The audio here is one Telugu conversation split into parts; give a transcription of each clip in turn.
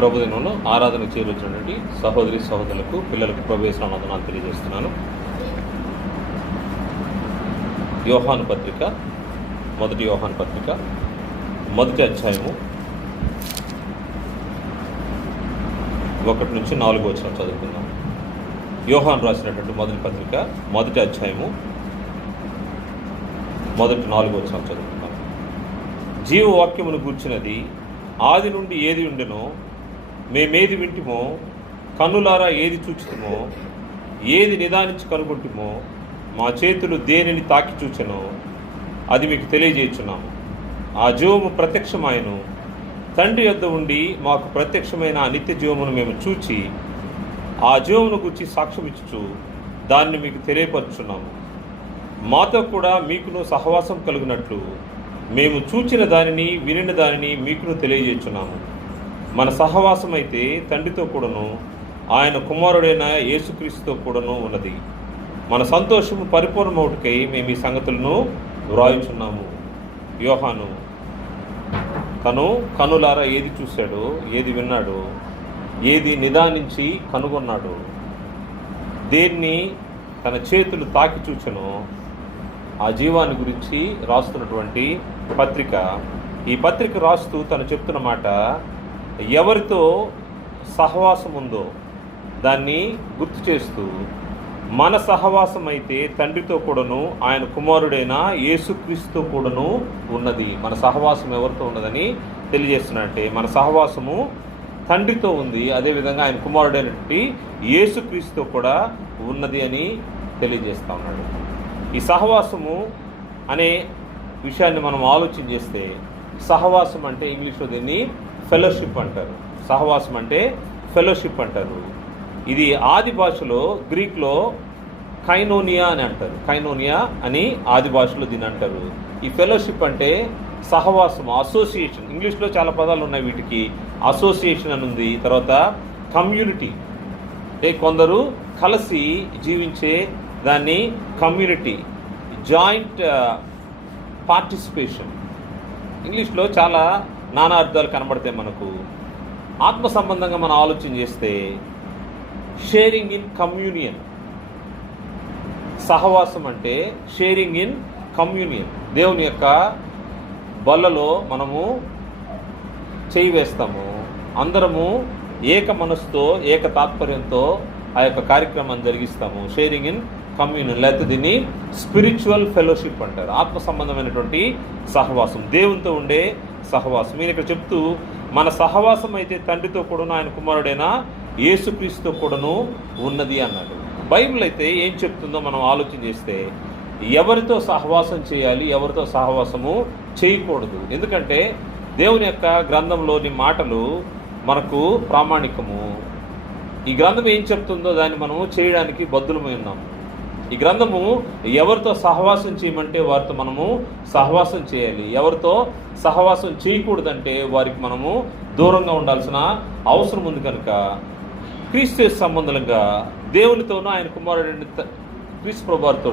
ప్రభుదినంలో ఆరాధన చేరువచ్చినటువంటి సహోదరి సహోదరులకు పిల్లలకు ప్రవేశ వందనాలు తెలియజేస్తున్నాను. యోహాను పత్రిక మొదటి యోహాను పత్రిక మొదటి అధ్యాయము 1 నుంచి 4 వచనం చదువుకుందాం. యోహాను రాసినటువంటి మొదటి పత్రిక మొదటి అధ్యాయము మొదటి 4 వచనం చదువుకుందాం. జీవవాక్యమును గూర్చినది ఆది నుండి ఏది ఉండెనో మేమేది వింటిమో, కన్నులారా ఏది చూచితమో, ఏది నిదానించి కనుగొంటిమో, మా చేతులు దేనిని తాకి చూచెనో అది మీకు తెలియజేయుచున్నాము. ఆ జీవము ప్రత్యక్షమాయను, తండ్రి యొద్ద ఉండి మాకు ప్రత్యక్షమైన ఆ నిత్య జీవమును మేము చూచి ఆ జీవమును గురించి సాక్ష్యమిచ్చుచు దాన్ని మీకు తెలియపరుచున్నాము. మాతో కూడా మీకును సహవాసం కలుగునట్లు మేము చూచిన దానిని వినిన దానిని మీకును తెలియజేస్తున్నాము. మన సహవాసం అయితే తండ్రితో కూడాను ఆయన కుమారుడైన యేసుక్రీస్తుతో కూడాను ఉన్నది. మన సంతోషము పరిపూర్ణమవుటకై మేము ఈ సంగతులను వ్రాయుచున్నాము. యోహాను తను కనులారా ఏది చూశాడో, ఏది విన్నాడో, ఏది నిదానించి కనుగొన్నాడో, దేన్ని తన చేతులు తాకి చూచెనో ఆ జీవాన్ని గురించి రాస్తున్నటువంటి పత్రిక. ఈ పత్రిక రాస్తూ తను చెప్తున్న మాట, ఎవరితో సహవాసం ఉందో దాన్ని గుర్తు చేస్తూ, మన సహవాసం అయితే తండ్రితో కూడాను ఆయన కుమారుడైన యేసుక్రీస్తుతో కూడాను ఉన్నది. మన సహవాసం ఎవరితో ఉన్నదని తెలియజేస్తున్నట్టే మన సహవాసము తండ్రితో ఉంది, అదేవిధంగా ఆయన కుమారుడైనటువంటి యేసుక్రీస్తుతో కూడా ఉన్నది అని తెలియజేస్తూ ఉన్నాడు. ఈ సహవాసము అనే విషయాన్ని మనం ఆలోచన చేస్తే, సహవాసం అంటే ఇంగ్లీష్లో దీన్ని ఫెలోషిప్ అంటారు. సహవాసం అంటే ఫెలోషిప్ అంటారు. ఇది ఆది భాషలో గ్రీక్లో కైనోనియా అని అంటారు. కైనోనియా అని ఆది భాషలో దీన్ని అంటారు. ఈ ఫెలోషిప్ అంటే సహవాసం, అసోసియేషన్. ఇంగ్లీష్లో చాలా పదాలు ఉన్నాయి వీటికి. అసోసియేషన్ అని ఉంది, తర్వాత కమ్యూనిటీ అంటే కొందరు కలిసి జీవించే దాన్ని కమ్యూనిటీ, జాయింట్ పార్టిసిపేషన్. ఇంగ్లీష్లో చాలా నానా అర్థాలు కనబడతాయి మనకు. ఆత్మ సంబంధంగా మనం ఆలోచన చేస్తే షేరింగ్ ఇన్ కమ్యూనియన్. సహవాసం అంటే షేరింగ్ ఇన్ కమ్యూనియన్. దేవుని యొక్క బల్లలో మనము చేయి వేస్తాము, అందరము ఏక మనసుతో ఏక తాత్పర్యంతో ఆ యొక్క కార్యక్రమాన్ని జరిగిస్తాము. షేరింగ్ ఇన్ కమ్యూనియన్, లేకపోతే దీన్ని స్పిరిచువల్ ఫెలోషిప్ అంటారు. ఆత్మ సంబంధమైనటువంటి సహవాసం, దేవునితో ఉండే సహవాసం. నేను ఇక్కడ చెప్తూ, మన సహవాసం అయితే తండ్రితో కూడాను ఆయన కుమారుడైన యేసుక్రీస్తుతో కూడాను ఉన్నది అన్నాడు. బైబిల్ అయితే ఏం చెప్తుందో మనం ఆలోచన చేస్తే, ఎవరితో సహవాసం చేయాలి, ఎవరితో సహవాసము చేయకూడదు. ఎందుకంటే దేవుని యొక్క గ్రంథంలోని మాటలు మనకు ప్రామాణికము. ఈ గ్రంథం ఏం చెప్తుందో దాన్ని మనము చేయడానికి బద్దులమై ఉన్నాము. ఈ గ్రంథము ఎవరితో సహవాసం చేయమంటే వారితో మనము సహవాసం చేయాలి, ఎవరితో సహవాసం చేయకూడదంటే వారికి మనము దూరంగా ఉండాల్సిన అవసరం ఉంది. కనుక క్రీస్తు సంబంధంగా దేవునితోనూ ఆయన కుమారుడైన క్రీస్తు ప్రభువారితో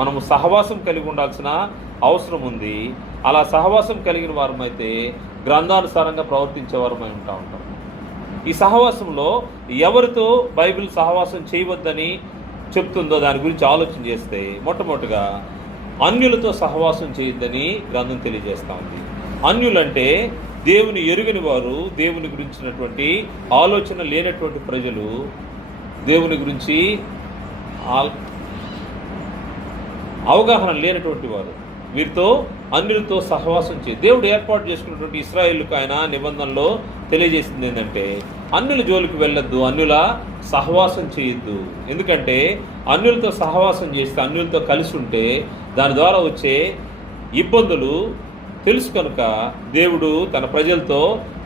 మనము సహవాసం కలిగి ఉండాల్సిన అవసరం ఉంది. అలా సహవాసం కలిగిన వారమైతే గ్రంథానుసారంగా ప్రవర్తించే వారమై ఉంటాం. ఈ సహవాసంలో ఎవరితో బైబిల్ సహవాసం చేయవద్దని చెప్తుందో దాని గురించి ఆలోచన చేస్తే, మొట్టమొదటిగా అన్యులతో సహవాసం చేయొద్దని గ్రంథం తెలియజేస్తూ ఉంది. అన్యులంటే దేవుని ఎరుగని వారు, దేవుని గురించినటువంటి ఆలోచన లేనటువంటి ప్రజలు, దేవుని గురించి అవగాహన లేనటువంటి వారు. వీరితో అన్యులతో సహవాసం దేవుడు ఏర్పాటు చేసుకున్నటువంటి ఇశ్రాయేలుకు ఆయన నిబంధనలో తెలియజేసింది ఏంటంటే, అన్యుల జోలికి వెళ్ళొద్దు, అన్యుల సహవాసం చేయొద్దు. ఎందుకంటే అన్యులతో సహవాసం చేస్తే, అన్యులతో కలిసి ఉంటే దాని ద్వారా వచ్చే ఇబ్బందులు తెలుసు. కనుక దేవుడు తన ప్రజలతో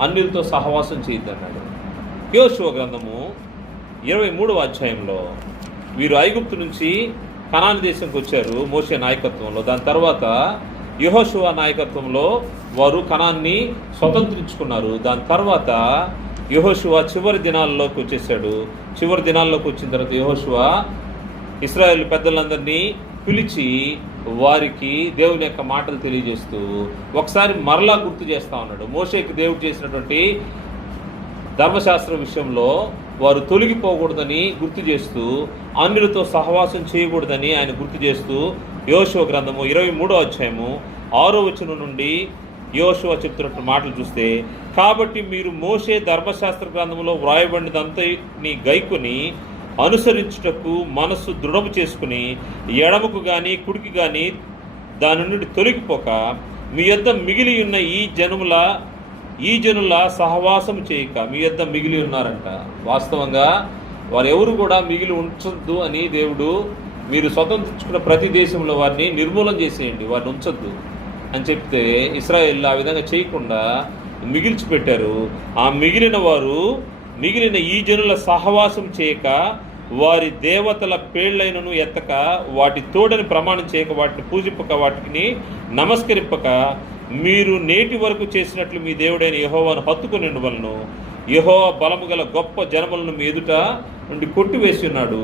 అన్యులతో సహవాసం చేయొద్దు అన్నాడు. యోషువ గ్రంథము 23వ అధ్యాయంలో వీరు ఐగుప్తు నుంచి కనాను దేశంకి వచ్చారు మోషే నాయకత్వంలో. దాని తర్వాత యెహోషువ నాయకత్వంలో వారు కనాన్ని స్వతంత్రించుకున్నారు. దాని తర్వాత యెహోషువ చివరి దినాల్లోకి వచ్చేసాడు. చివరి దినాల్లోకి వచ్చిన తర్వాత యెహోషువ ఇశ్రాయేలు పెద్దలందరినీ పిలిచి వారికి దేవుని యొక్క మాటలు తెలియజేస్తూ ఒకసారి మరలా గుర్తు చేస్తూ ఉన్నాడు. మోషేకి దేవుడు చేసినటువంటి ధర్మశాస్త్ర విషయంలో వారు తొలగిపోకూడదని గుర్తు చేస్తూ, అన్యులతో సహవాసం చేయకూడదని ఆయన గుర్తు చేస్తూ యోషువ గ్రంథము 23వ అధ్యాయము 6వ వచనం నుండి యోషువ చెప్తున్నట్టు మాటలు చూస్తే, కాబట్టి మీరు మోషే ధర్మశాస్త్ర గ్రంథంలో వ్రాయబడినదంతని గైకొని అనుసరించుటకు మనస్సు దృఢము చేసుకుని ఎడమకు కానీ కుడికి కానీ దాని నుండి తొలగిపోక మీ యొద్ద మిగిలి ఉన్న ఈ జనుల సహవాసం చేయక మీ యొద్ద మిగిలి ఉన్నారంట. వాస్తవంగా వారు ఎవరు కూడా మిగిలి ఉంచొద్దు అని దేవుడు, మీరు స్వతంత్రించుకున్న ప్రతి దేశంలో వారిని నిర్మూలన చేసేయండి, వారిని ఉంచొద్దు అని చెప్తే ఇశ్రాయేలు ఆ విధంగా చేయకుండా మిగిల్చిపెట్టారు. ఆ మిగిలిన ఈ జనుల సహవాసం చేయక, వారి దేవతల పేళ్లైనను ఎత్తక, వాటి తోడని ప్రమాణం చేయక, వాటిని పూజింపక, వాటిని నమస్కరింపక, మీరు నేటి వరకు చేసినట్లు మీ దేవుడైన యెహోవాను హత్తుకుని ఉండవలను. యెహోవా బలము గల గొప్ప జనములను మీ ఎదుట నుండి కొట్టివేసి ఉన్నాడు.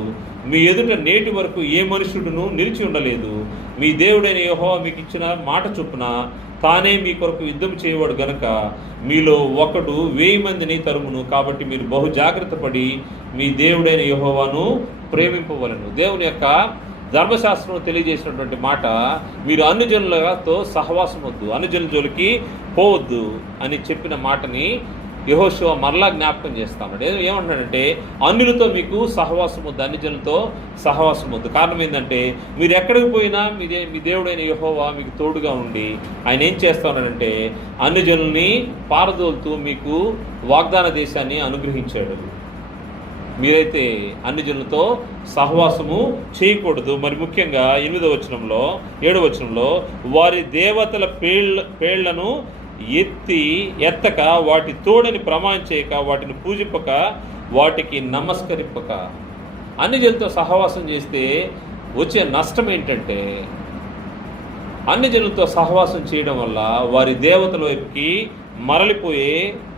మీ ఎదుట నేటి వరకు ఏ మనుషుడును నిలిచి ఉండలేదు. మీ దేవుడైన యెహోవా మీకు ఇచ్చిన మాట చొప్పున తానే మీ కొరకు యుద్ధం చేయవాడు గనుక మీలో ఒకడు 1000 మందిని తరుమును. కాబట్టి మీరు బహు జాగ్రత్త పడి మీ దేవుడైన యెహోవాను ప్రేమింపవలను. దేవుని యొక్క ధర్మశాస్త్రం తెలియజేసినటువంటి మాట, మీరు అన్యజనులతో సహవాసం వద్దు, అన్యజనుల జోలికి పోవద్దు అని చెప్పిన మాటని యెహోషువ మరలా జ్ఞాపకం చేస్తాడు. ఏమంటున్నాడంటే, అన్యులతో మీకు సహవాసం వద్దు, అన్యజనులతో సహవాసం వద్దు. కారణం ఏంటంటే, మీరు ఎక్కడికి పోయినా మీ దేవుడైన యెహోవా మీకు తోడుగా ఉండి ఆయన ఏం చేస్తా ఉన్నాడంటే, అన్యజనుల్ని పారదోలుతూ మీకు వాగ్దాన దేశాన్ని అనుగ్రహించాడు. మీరైతే అన్యజనులతో సహవాసము చేయకూడదు. మరి ముఖ్యంగా 8వ వచనంలో 7వ వచనంలో, వారి దేవతల పేళ్లను ఎత్తక, వాటి తోడని ప్రమాణం చేయక, వాటిని పూజింపక, వాటికి నమస్కరింపక. అన్యజనులతో సహవాసం చేస్తే వచ్చే నష్టం ఏంటంటే, అన్యజనులతో సహవాసం చేయడం వల్ల వారి దేవతల వైపుకి మరలిపోయే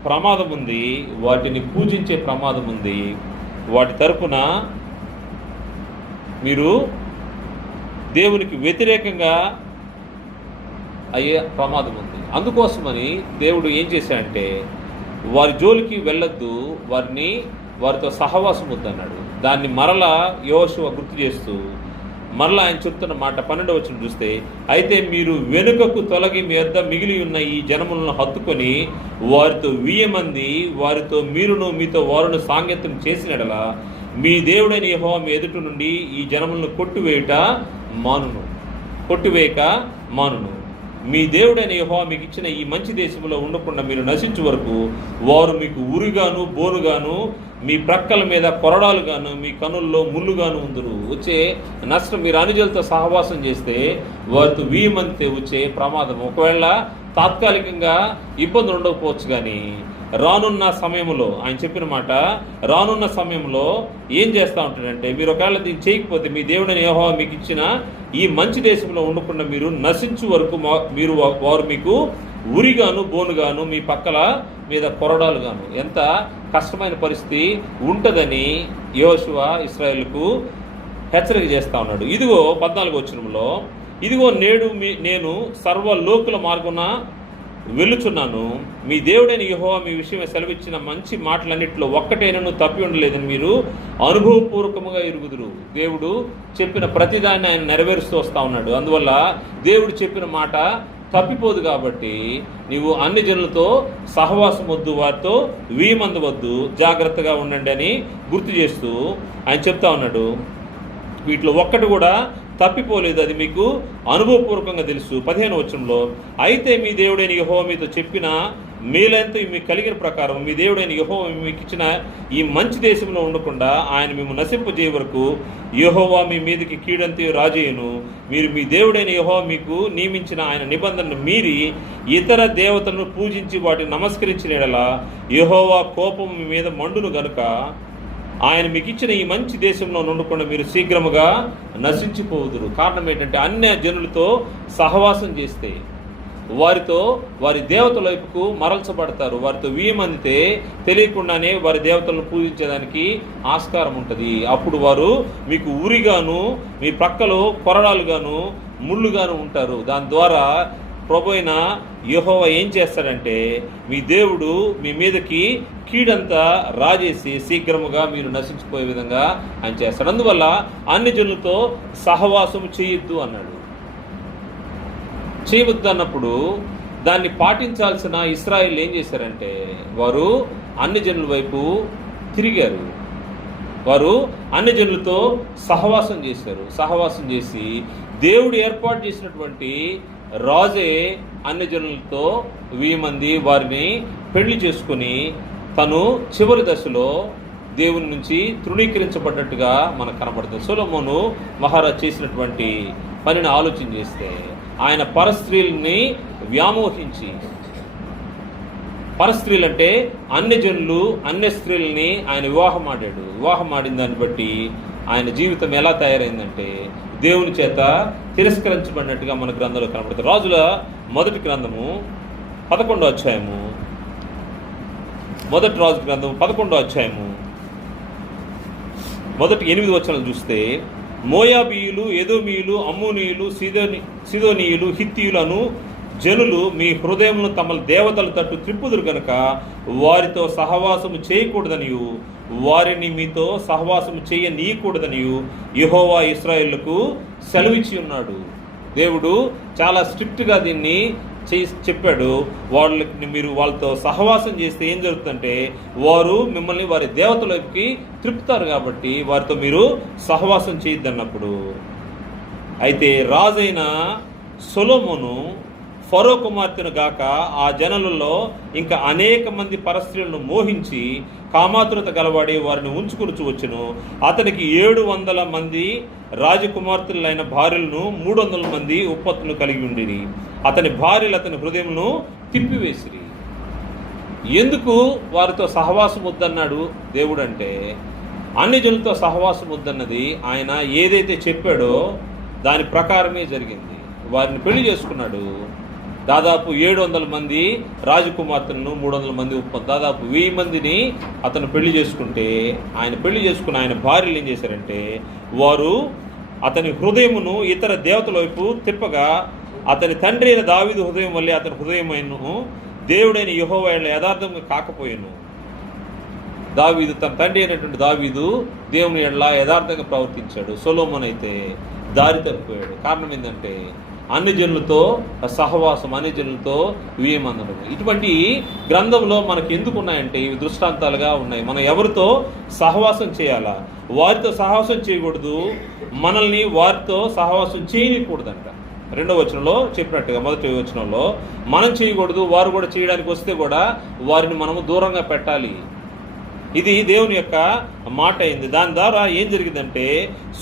ప్రమాదం ఉంది, వాటిని పూజించే ప్రమాదం ఉంది, వాటి తరపున మీరు దేవునికి వ్యతిరేకంగా అయ్యే ప్రమాదం ఉంది. అందుకోసమని దేవుడు ఏం చేశాడంటే, వారి జోలికి వెళ్ళొద్దు, వారితో సహవాసం వద్దన్నాడు. దాన్ని మరలా యోషువ గుర్తు చేస్తూ మరలా ఆయన చెప్తున్న మాట 12వ వచనం చూస్తే, అయితే మీరు వెనుకకు తొలగి మీ వద్ద మిగిలి ఉన్న ఈ జనములను హత్తుకొని వారితో 1000 మంది, వారితో మీరును మీతో వారును సాంగత్యం చేసినడలా మీ దేవుడైన యెహోవా మీ ఎదుటి నుండి ఈ జనములను కొట్టివేయక మానును. మీ దేవుడైన యెహోవా మీకు ఇచ్చిన ఈ మంచి దేశంలో ఉండకుండా మీరు నశించే వరకు వారు మీకు ఉరిగాను బోనుగాను, మీ ప్రక్కల మీద కొరడాలుగాను, మీ కనుల్లో ముళ్ళుగాను ఉందురు. వచ్చే నష్టం, మీరు అన్యజనులతో సహవాసం చేస్తే వారితో 1000 మందితో వచ్చే ప్రమాదం. ఒకవేళ తాత్కాలికంగా ఇబ్బందులు ఉండకపోవచ్చు, కానీ రానున్న సమయంలో ఆయన చెప్పిన మాట, రానున్న సమయంలో ఏం చేస్తూ ఉంటాడంటే, మీరు ఒకవేళ దీన్ని చేయకపోతే మీ దేవుడైన యెహోవా మీకు ఇచ్చిన ఈ మంచి దేశంలో ఉండకుండా మీరు నశించు వరకు వారు మీకు ఉరిగాను బోనుగాను, మీ పక్కల మీద కొరడాలుగాను. ఎంత కష్టమైన పరిస్థితి ఉంటుందని యెహోషువ ఇశ్రాయేలుకు హెచ్చరిక చేస్తూ ఉన్నాడు. ఇదిగో 14వ వచనంలో, ఇదిగో నేడు నేను సర్వలోకుల మార్గున వెళ్ళుచున్నాను. మీ దేవుడైన యెహోవా మీ విషయమే సెలవిచ్చిన మంచి మాటలన్నింటిలో ఒక్కటైనను తప్పి ఉండలేదని మీరు అనుభవపూర్వకంగా ఎరుగుదురు. దేవుడు చెప్పిన ప్రతిదాన్ని ఆయన నెరవేరుస్తూ వస్తూ ఉన్నాడు. అందువల్ల దేవుడు చెప్పిన మాట తప్పిపోదు. కాబట్టి నీవు అన్ని జనులతో సహవాసం వద్దు, వారితో 1000 మంది వద్దు, జాగ్రత్తగా ఉండండి అని గుర్తు చేస్తూ ఆయన చెప్తా ఉన్నాడు. వీటిలో ఒక్కటి కూడా తప్పిపోలేదు, అది మీకు అనుభవపూర్వకంగా తెలుసు. 15వ వచనంలో, అయితే మీ దేవుడైన యెహోవా మీతో చెప్పిన మేలంతా మీకు కలిగిన ప్రకారం మీ దేవుడైన యెహోవా మీకు ఇచ్చిన ఈ మంచి దేశంలో ఉండకుండా ఆయన మేము నశింపజేయ వరకు యెహోవా మీ మీదకి కీడంతి రాజయ్యను. మీరు మీ దేవుడైన యెహోవా మీకు నియమించిన ఆయన నిబంధనను మీరి ఇతర దేవతలను పూజించి వాటిని నమస్కరించిన యెడల యెహోవా కోపం మీ మీద మండును గనుక ఆయన మీకు ఇచ్చిన ఈ మంచి దేశంలో ఉండకుండా మీరు శీఘ్రముగా నశించిపోదురు. కారణం ఏంటంటే, అన్య జనులతో సహవాసం చేస్తే వారితో వారి దేవతల వైపుకు మరల్చబడతారు. వారితో 1000 మందితే తెలియకుండానే వారి దేవతలను పూజించేదానికి ఆస్కారం ఉంటుంది. అప్పుడు వారు మీకు ఉరిగాను, మీ ప్రక్కలో కొరడాలుగాను ముళ్ళుగాను ఉంటారు. దాని ద్వారా ప్రభు అయిన యెహోవా ఏం చేస్తాడంటే, మీ దేవుడు మీ మీదకి కీడంతా రాజేసి శీఘ్రముగా మీరు నశించిపోయే విధంగా ఆయన చేస్తాడు. అందువల్ల అన్ని జనులతో సహవాసం చేయొద్దు అన్నాడు. చేయవద్దు అన్నప్పుడు దాన్ని పాటించాల్సిన ఇశ్రాయేలు ఏం చేశారంటే వారు అన్ని జనుల వైపు తిరిగారు. వారు అన్ని జనులతో సహవాసం చేశారు. సహవాసం చేసి దేవుడు ఏర్పాటు చేసినటువంటి రాజే అన్ని జనులతో 1000 మంది వారిని పెళ్లి చేసుకుని తను చివరి దశలో దేవుని నుంచి తృణీకరించబడ్డట్టుగా మనకు కనబడుతుంది. సొలొమోను మహారాజ్ చేసినటువంటి పనిని ఆలోచన చేస్తే ఆయన పరస్త్రీల్ని వ్యామోహించి, పరస్త్రీలు అంటే అన్ని జనులు అన్య స్త్రీలని ఆయన వివాహం ఆడిన దాన్ని బట్టి ఆయన జీవితం ఎలా తయారైందంటే దేవుని చేత తిరస్కరించబడినట్టుగా మన గ్రంథంలో కనబడుతుంది. రాజుల మొదటి గ్రంథము 11వ అధ్యాయము, మొదటి రాజు గ్రంథము 11వ అధ్యాయము మొదటి 8 వచనాలు చూస్తే, మోయాబీయులు, ఎదోమీయులు, అమ్మోనీయులు, సిదోనీయులు, హిత్తీయులను జనులు మీ హృదయమును తమ దేవతల తట్టు త్రిప్పుదురు గనుక వారితో సహవాసము చేయకూడదనియు వారిని మీతో సహవాసము చేయనీయకూడదనియు యెహోవా ఇశ్రాయేలుకు సెలవిచ్చి ఉన్నాడు. దేవుడు చాలా స్ట్రిక్ట్గా దీన్ని చెప్పాడు. వాళ్ళకి మీరు వాళ్ళతో సహవాసం చేస్తే ఏం జరుగుతుందంటే వారు మిమ్మల్ని వారి దేవతల వైపుకి త్రిప్పుతారు, కాబట్టి వారితో మీరు సహవాసం చేయొద్దన్నప్పుడు. అయితే రాజైన సొలొమోను ఫరో కుమార్తెను గాక ఆ జనులలో ఇంకా అనేక మంది పరస్త్రీలను మోహించి కామాతురత గలవాడి వారిని ఉంచుకుని వచ్చును. అతనికి 700 మంది రాజకుమార్తెలైన భార్యలను 300 మంది ఉపపత్తులు కలిగి ఉండిరి. అతని భార్యలు అతని హృదయమును తిప్పివేసిరి. ఎందుకు వారితో సహవాసం వద్దన్నాడు దేవుడు అంటే, అన్ని జనులతో సహవాసం వద్దన్నది ఆయన ఏదైతే చెప్పాడో దాని ప్రకారమే జరిగింది. వారిని పెళ్లి చేసుకున్నాడు. దాదాపు 700 మంది రాజకుమార్తెలను, 300 మంది దాదాపు 1000 మందిని అతను పెళ్లి చేసుకుంటే, ఆయన పెళ్లి చేసుకున్న ఆయన భార్యలు ఏం చేశారంటే వారు అతని హృదయమును ఇతర దేవతల వైపు తిప్పగా అతని తండ్రి అయిన దావీదు హృదయం వల్లే అతని హృదయమైనను దేవుడైన యెహోవా యథార్థంగా కాకపోయాను. దావీదు తన తండ్రి అయినటువంటి దావీదు దేవుని ఎడల యథార్థంగా ప్రవర్తించాడు. సొలొమోను అయితే దారి తప్పిపోయాడు. కారణం ఏంటంటే అన్ని జనులతో సహవాసం, అన్ని జనులతో వియమనడం. ఇటువంటి గ్రంథంలో మనకు ఎందుకు ఉన్నాయంటే ఇవి దృష్టాంతాలుగా ఉన్నాయి. మనం ఎవరితో సహవాసం చేయాలా, వారితో సహవాసం చేయకూడదు, మనల్ని వారితో సహవాసం చేయకూడదంట. 2వ వచనంలో చెప్పినట్టుగా 1వ వచనంలో మనం చేయకూడదు, వారు కూడా చేయడానికి వస్తే కూడా వారిని మనము దూరంగా పెట్టాలి. ఇది దేవుని యొక్క మాట అయింది. దాని ద్వారా ఏం జరిగిందంటే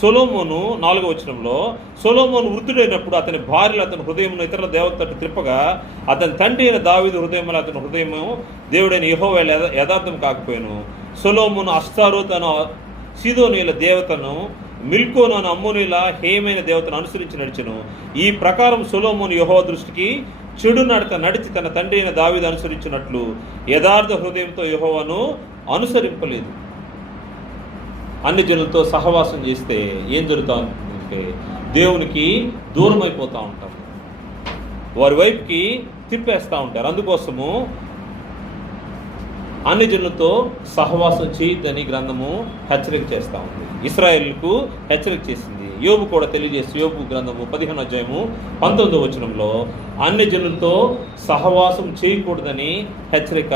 సొలొమోను 4వ వచనంలో సొలొమోను వృద్ధుడైనప్పుడు అతని భార్యలు అతని హృదయమును ఇతరుల దేవత తట్టు తిప్పగా అతని తండ్రి అయిన దావీదు హృదయం అతని హృదయము దేవుడైన యెహోవా యథార్థం కాకపోయాను. సొలొమోను అష్తారోతు అను సీదోనీయుల దేవతను, మిల్కోను అను అమ్మోనీయుల హేయమైన దేవతను అనుసరించి నడిచెను. ఈ ప్రకారం సొలొమోను యెహోవా దృష్టికి చెడు నడత నడిచి తన తండ్రి అయిన దావీదు అనుసరించినట్లు యథార్థ హృదయంతో యెహోవాను అనుసరింపలేదు. అన్ని జనులతో సహవాసం చేస్తే ఏం జరుగుతూ ఉంటుందంటే దేవునికి దూరం అయిపోతూ ఉంటాం, వారి వైపుకి తిప్పేస్తూ ఉంటారు. అందుకోసము అన్ని జనులతో సహవాసం చేయొద్దని గ్రంథము హెచ్చరిక చేస్తూ ఉంది. ఇశ్రాయేలుకు హెచ్చరిక చేసింది. యోబు కూడా తెలియజేసి యోబు గ్రంథము 15వ అధ్యాయము 19వ వచనంలో అన్ని జనులతో సహవాసం చేయకూడదని హెచ్చరిక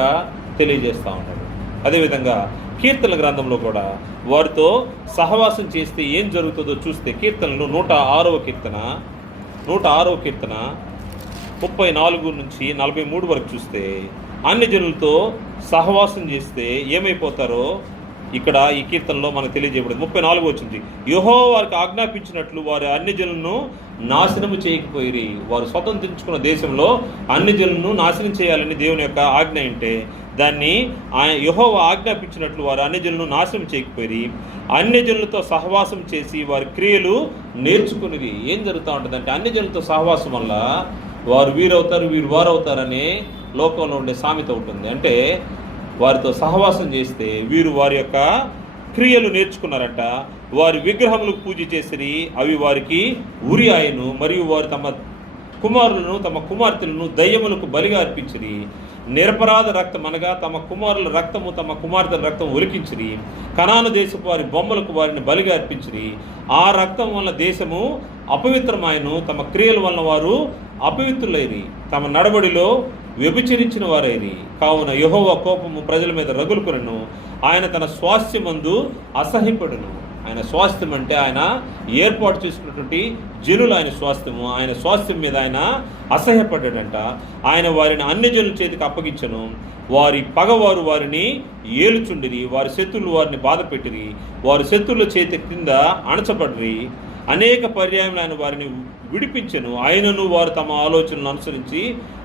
తెలియజేస్తూ ఉన్నాడు. అదేవిధంగా కీర్తనల గ్రంథంలో కూడా వారితో సహవాసం చేస్తే ఏం జరుగుతుందో చూస్తే కీర్తనలు 106వ కీర్తన 34 నుంచి 43 వరకు చూస్తే అన్ని జనులతో సహవాసం చేస్తే ఏమైపోతారో ఇక్కడ ఈ కీర్తనలో మనకు తెలియజేయబడింది. 34 వచ్చింది. యెహోవా వారికి ఆజ్ఞాపించినట్లు వారు అన్ని జనులను నాశనము చేయకపోయిరి. వారు స్వతంత్రించుకున్న దేశంలో అన్ని జనులను నాశనం చేయాలని దేవుని యొక్క ఆజ్ఞ అంటే దాన్ని యెహోవా ఆజ్ఞాపించినట్లు వారు అన్ని జనులను నాశనం చేయకపోయిరి. అన్ని జనులతో సహవాసం చేసి వారి క్రియలు నేర్చుకుని. ఏం జరుగుతూ ఉంటుందంటే అన్ని జనులతో సహవాసం వల్ల వారు వీరవుతారు, వీరు వారవుతారనే లోకంలో ఉండే సామెత ఉంటుంది. అంటే వారితో సహవాసం చేస్తే వీరు వారి యొక్క క్రియలు నేర్చుకున్నారట. వారి విగ్రహములకు పూజ చేసిరి, అవి వారికి ఉరి ఆయను. మరియు వారు తమ కుమారులను తమ కుమార్తెలను దయ్యములకు బలిగా అర్పించిరి. నిరపరాధ రక్తం అనగా తమ కుమారుల రక్తము తమ కుమార్తెల రక్తం ఒలికించిరి. కనాను దేశపు వారి బొమ్మలకు వారిని బలిగా అర్పించిరి. ఆ రక్తం వలన దేశము అపవిత్రమాయను, తమ క్రియల వలన వారు అపవిత్రులైరి, తమ నడబడిలో వ్యభిచరించిన వారైరి. కావున యెహోవా కోపము ప్రజల మీద రగులుకొనెను, ఆయన తన స్వాస్థ్యమందు అసహ్యపడును. ఆయన స్వాస్థ్యం అంటే ఆయన ఏర్పాటు చేసుకున్నటువంటి జనులు ఆయన స్వాస్థ్యము. ఆయన స్వాస్థ్యం మీద ఆయన అసహ్యపడ్డాడంట. ఆయన వారిని అన్ని జనుల చేతికి అప్పగించను. వారి పగవారు వారిని ఏలుచుండిరి, వారి శత్రులు వారిని బాధపెట్టిరి, వారి శత్రుల చేతి కింద అణచబడిరి. అనేక పర్యాయములు ఆయన వారిని విడిపించెను. ఆయనను వారు తమ ఆలోచనలను అనుసరించి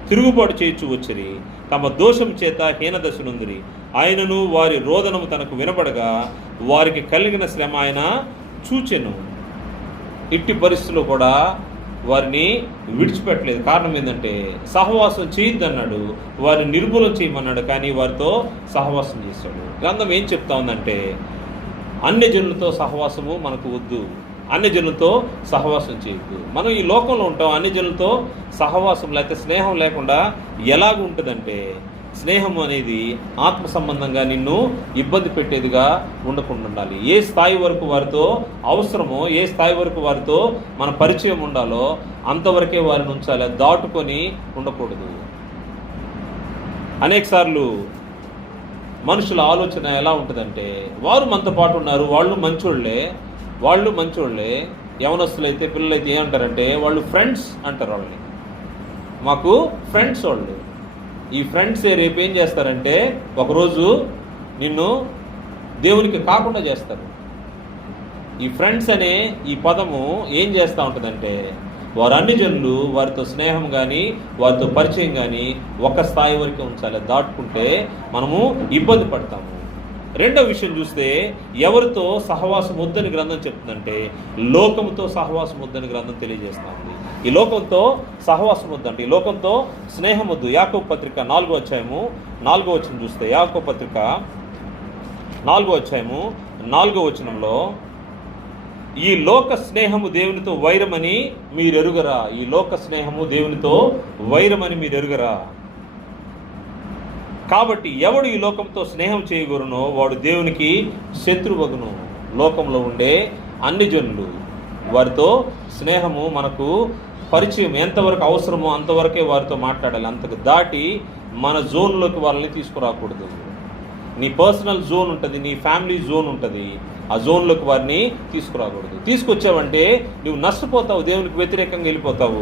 తిరుగుబాటు చేయించు వచ్చిరి, తమ దోషం చేత హీనదశనుందిరి. ఆయనను వారి రోదనము తనకు వినబడగా వారికి కలిగిన శ్రమ ఆయన చూచెను. ఇట్టి పరిస్థితుల్లో కూడా వారిని విడిచిపెట్టలేదు. కారణం ఏంటంటే సహవాసం చేయొద్దన్నాడు, వారిని నిర్మూలన చేయమన్నాడు, కానీ వారితో సహవాసం చేశాడు. గ్రంథం ఏం చెప్తా ఉందంటే అన్యజనులతో సహవాసము మనకు వద్దు, అన్యజనులతో సహవాసం చేయొద్దు. మనం ఈ లోకంలో ఉంటాం, అన్యజనులతో సహవాసం లేకపోతే స్నేహం లేకుండా ఎలాగ ఉంటుందంటే స్నేహం అనేది ఆత్మ సంబంధంగా నిన్ను ఇబ్బంది పెట్టేదిగా ఉండకుండా ఉండాలి. ఏ స్థాయి వరకు వారితో అవసరమో, ఏ స్థాయి వరకు వారితో మన పరిచయం ఉండాలో అంతవరకే వారిని ఉంచాలి, దాటుకొని ఉండకూడదు. అనేక సార్లు మనుషుల ఆలోచన ఎలా ఉంటుందంటే వారు మనతో పాటు ఉన్నారు, వాళ్ళు మంచోళ్ళే. యవనస్తులైతే పిల్లలైతే ఏమంటారంటే వాళ్ళు ఫ్రెండ్స్ అంటారు. వాళ్ళని మాకు ఫ్రెండ్స్ వాళ్ళు. ఈ ఫ్రెండ్సే రేపు ఏం చేస్తారంటే ఒకరోజు నిన్ను దేవునికి కాకుండా చేస్తారు. ఈ ఫ్రెండ్స్ అనే ఈ పదము ఏం చేస్తూ ఉంటుందంటే వారు అన్ని జనులు వారితో స్నేహం కానీ వారితో పరిచయం కానీ ఒక స్థాయి వరకు ఉంచాలి, దాటుకుంటే మనము ఇబ్బంది పడతాము. రెండో విషయం చూస్తే ఎవరితో సహవాసం వద్దని గ్రంథం చెప్తుందంటే లోకంతో సహవాసం వద్దని గ్రంథం తెలియజేస్తూ ఉంది. ఈ లోకంతో సహవాసం వద్దంటే ఈ లోకంతో స్నేహం వద్దు. యాకోబు పత్రిక 4వ అధ్యాయము 4వ వచనం చూస్తే యాకోబు పత్రిక 4వ అధ్యాయము 4వ వచనంలో ఈ లోక స్నేహము దేవునితో వైరమని మీరు ఎరుగరా. ఈ లోక స్నేహము దేవునితో వైరమని మీరు ఎరుగరా. కాబట్టి ఎవడు ఈ లోకంతో స్నేహం చేయగోరునో వాడు దేవునికి శత్రువగును. లోకంలో ఉండే అన్ని జనులు వారితో స్నేహము మనకు పరిచయం ఎంతవరకు అవసరమో అంతవరకే వారితో మాట్లాడాలి. అంతకు దాటి మన జోన్లోకి వాళ్ళని తీసుకురాకూడదు. నీ పర్సనల్ జోన్ ఉంటుంది, నీ ఫ్యామిలీ జోన్ ఉంటుంది, ఆ జోన్లోకి వారిని తీసుకురాకూడదు. తీసుకొచ్చావంటే నువ్వు నష్టపోతావు, దేవునికి వ్యతిరేకంగా వెళ్ళిపోతావు.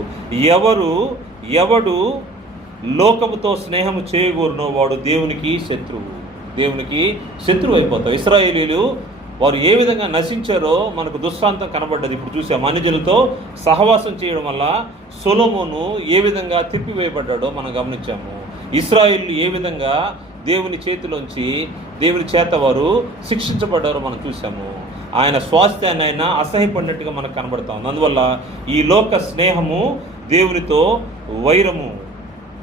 ఎవడు లోకముతో స్నేహము చేయగోరునో వాడు దేవునికి శత్రువు అయిపోతావు. ఇశ్రాయేలీలు వారు ఏ విధంగా నశించారో మనకు దృష్టాంతం కనబడ్డది. ఇప్పుడు చూసాం అన్యజనులతో సహవాసం చేయడం వల్ల సొలొమోను ఏ విధంగా తిప్పివేయబడ్డాడో మనం గమనించాము. ఇశ్రాయేలు ఏ విధంగా దేవుని చేతిలోంచి దేవుని చేత వారు శిక్షించబడ్డారో మనం చూసాము. ఆయన స్వాస్థ్యాన్ని ఆయన అసహ్యపడినట్టుగా మనకు కనబడతా ఉంది. అందువల్ల ఈ లోక స్నేహము దేవునితో వైరము.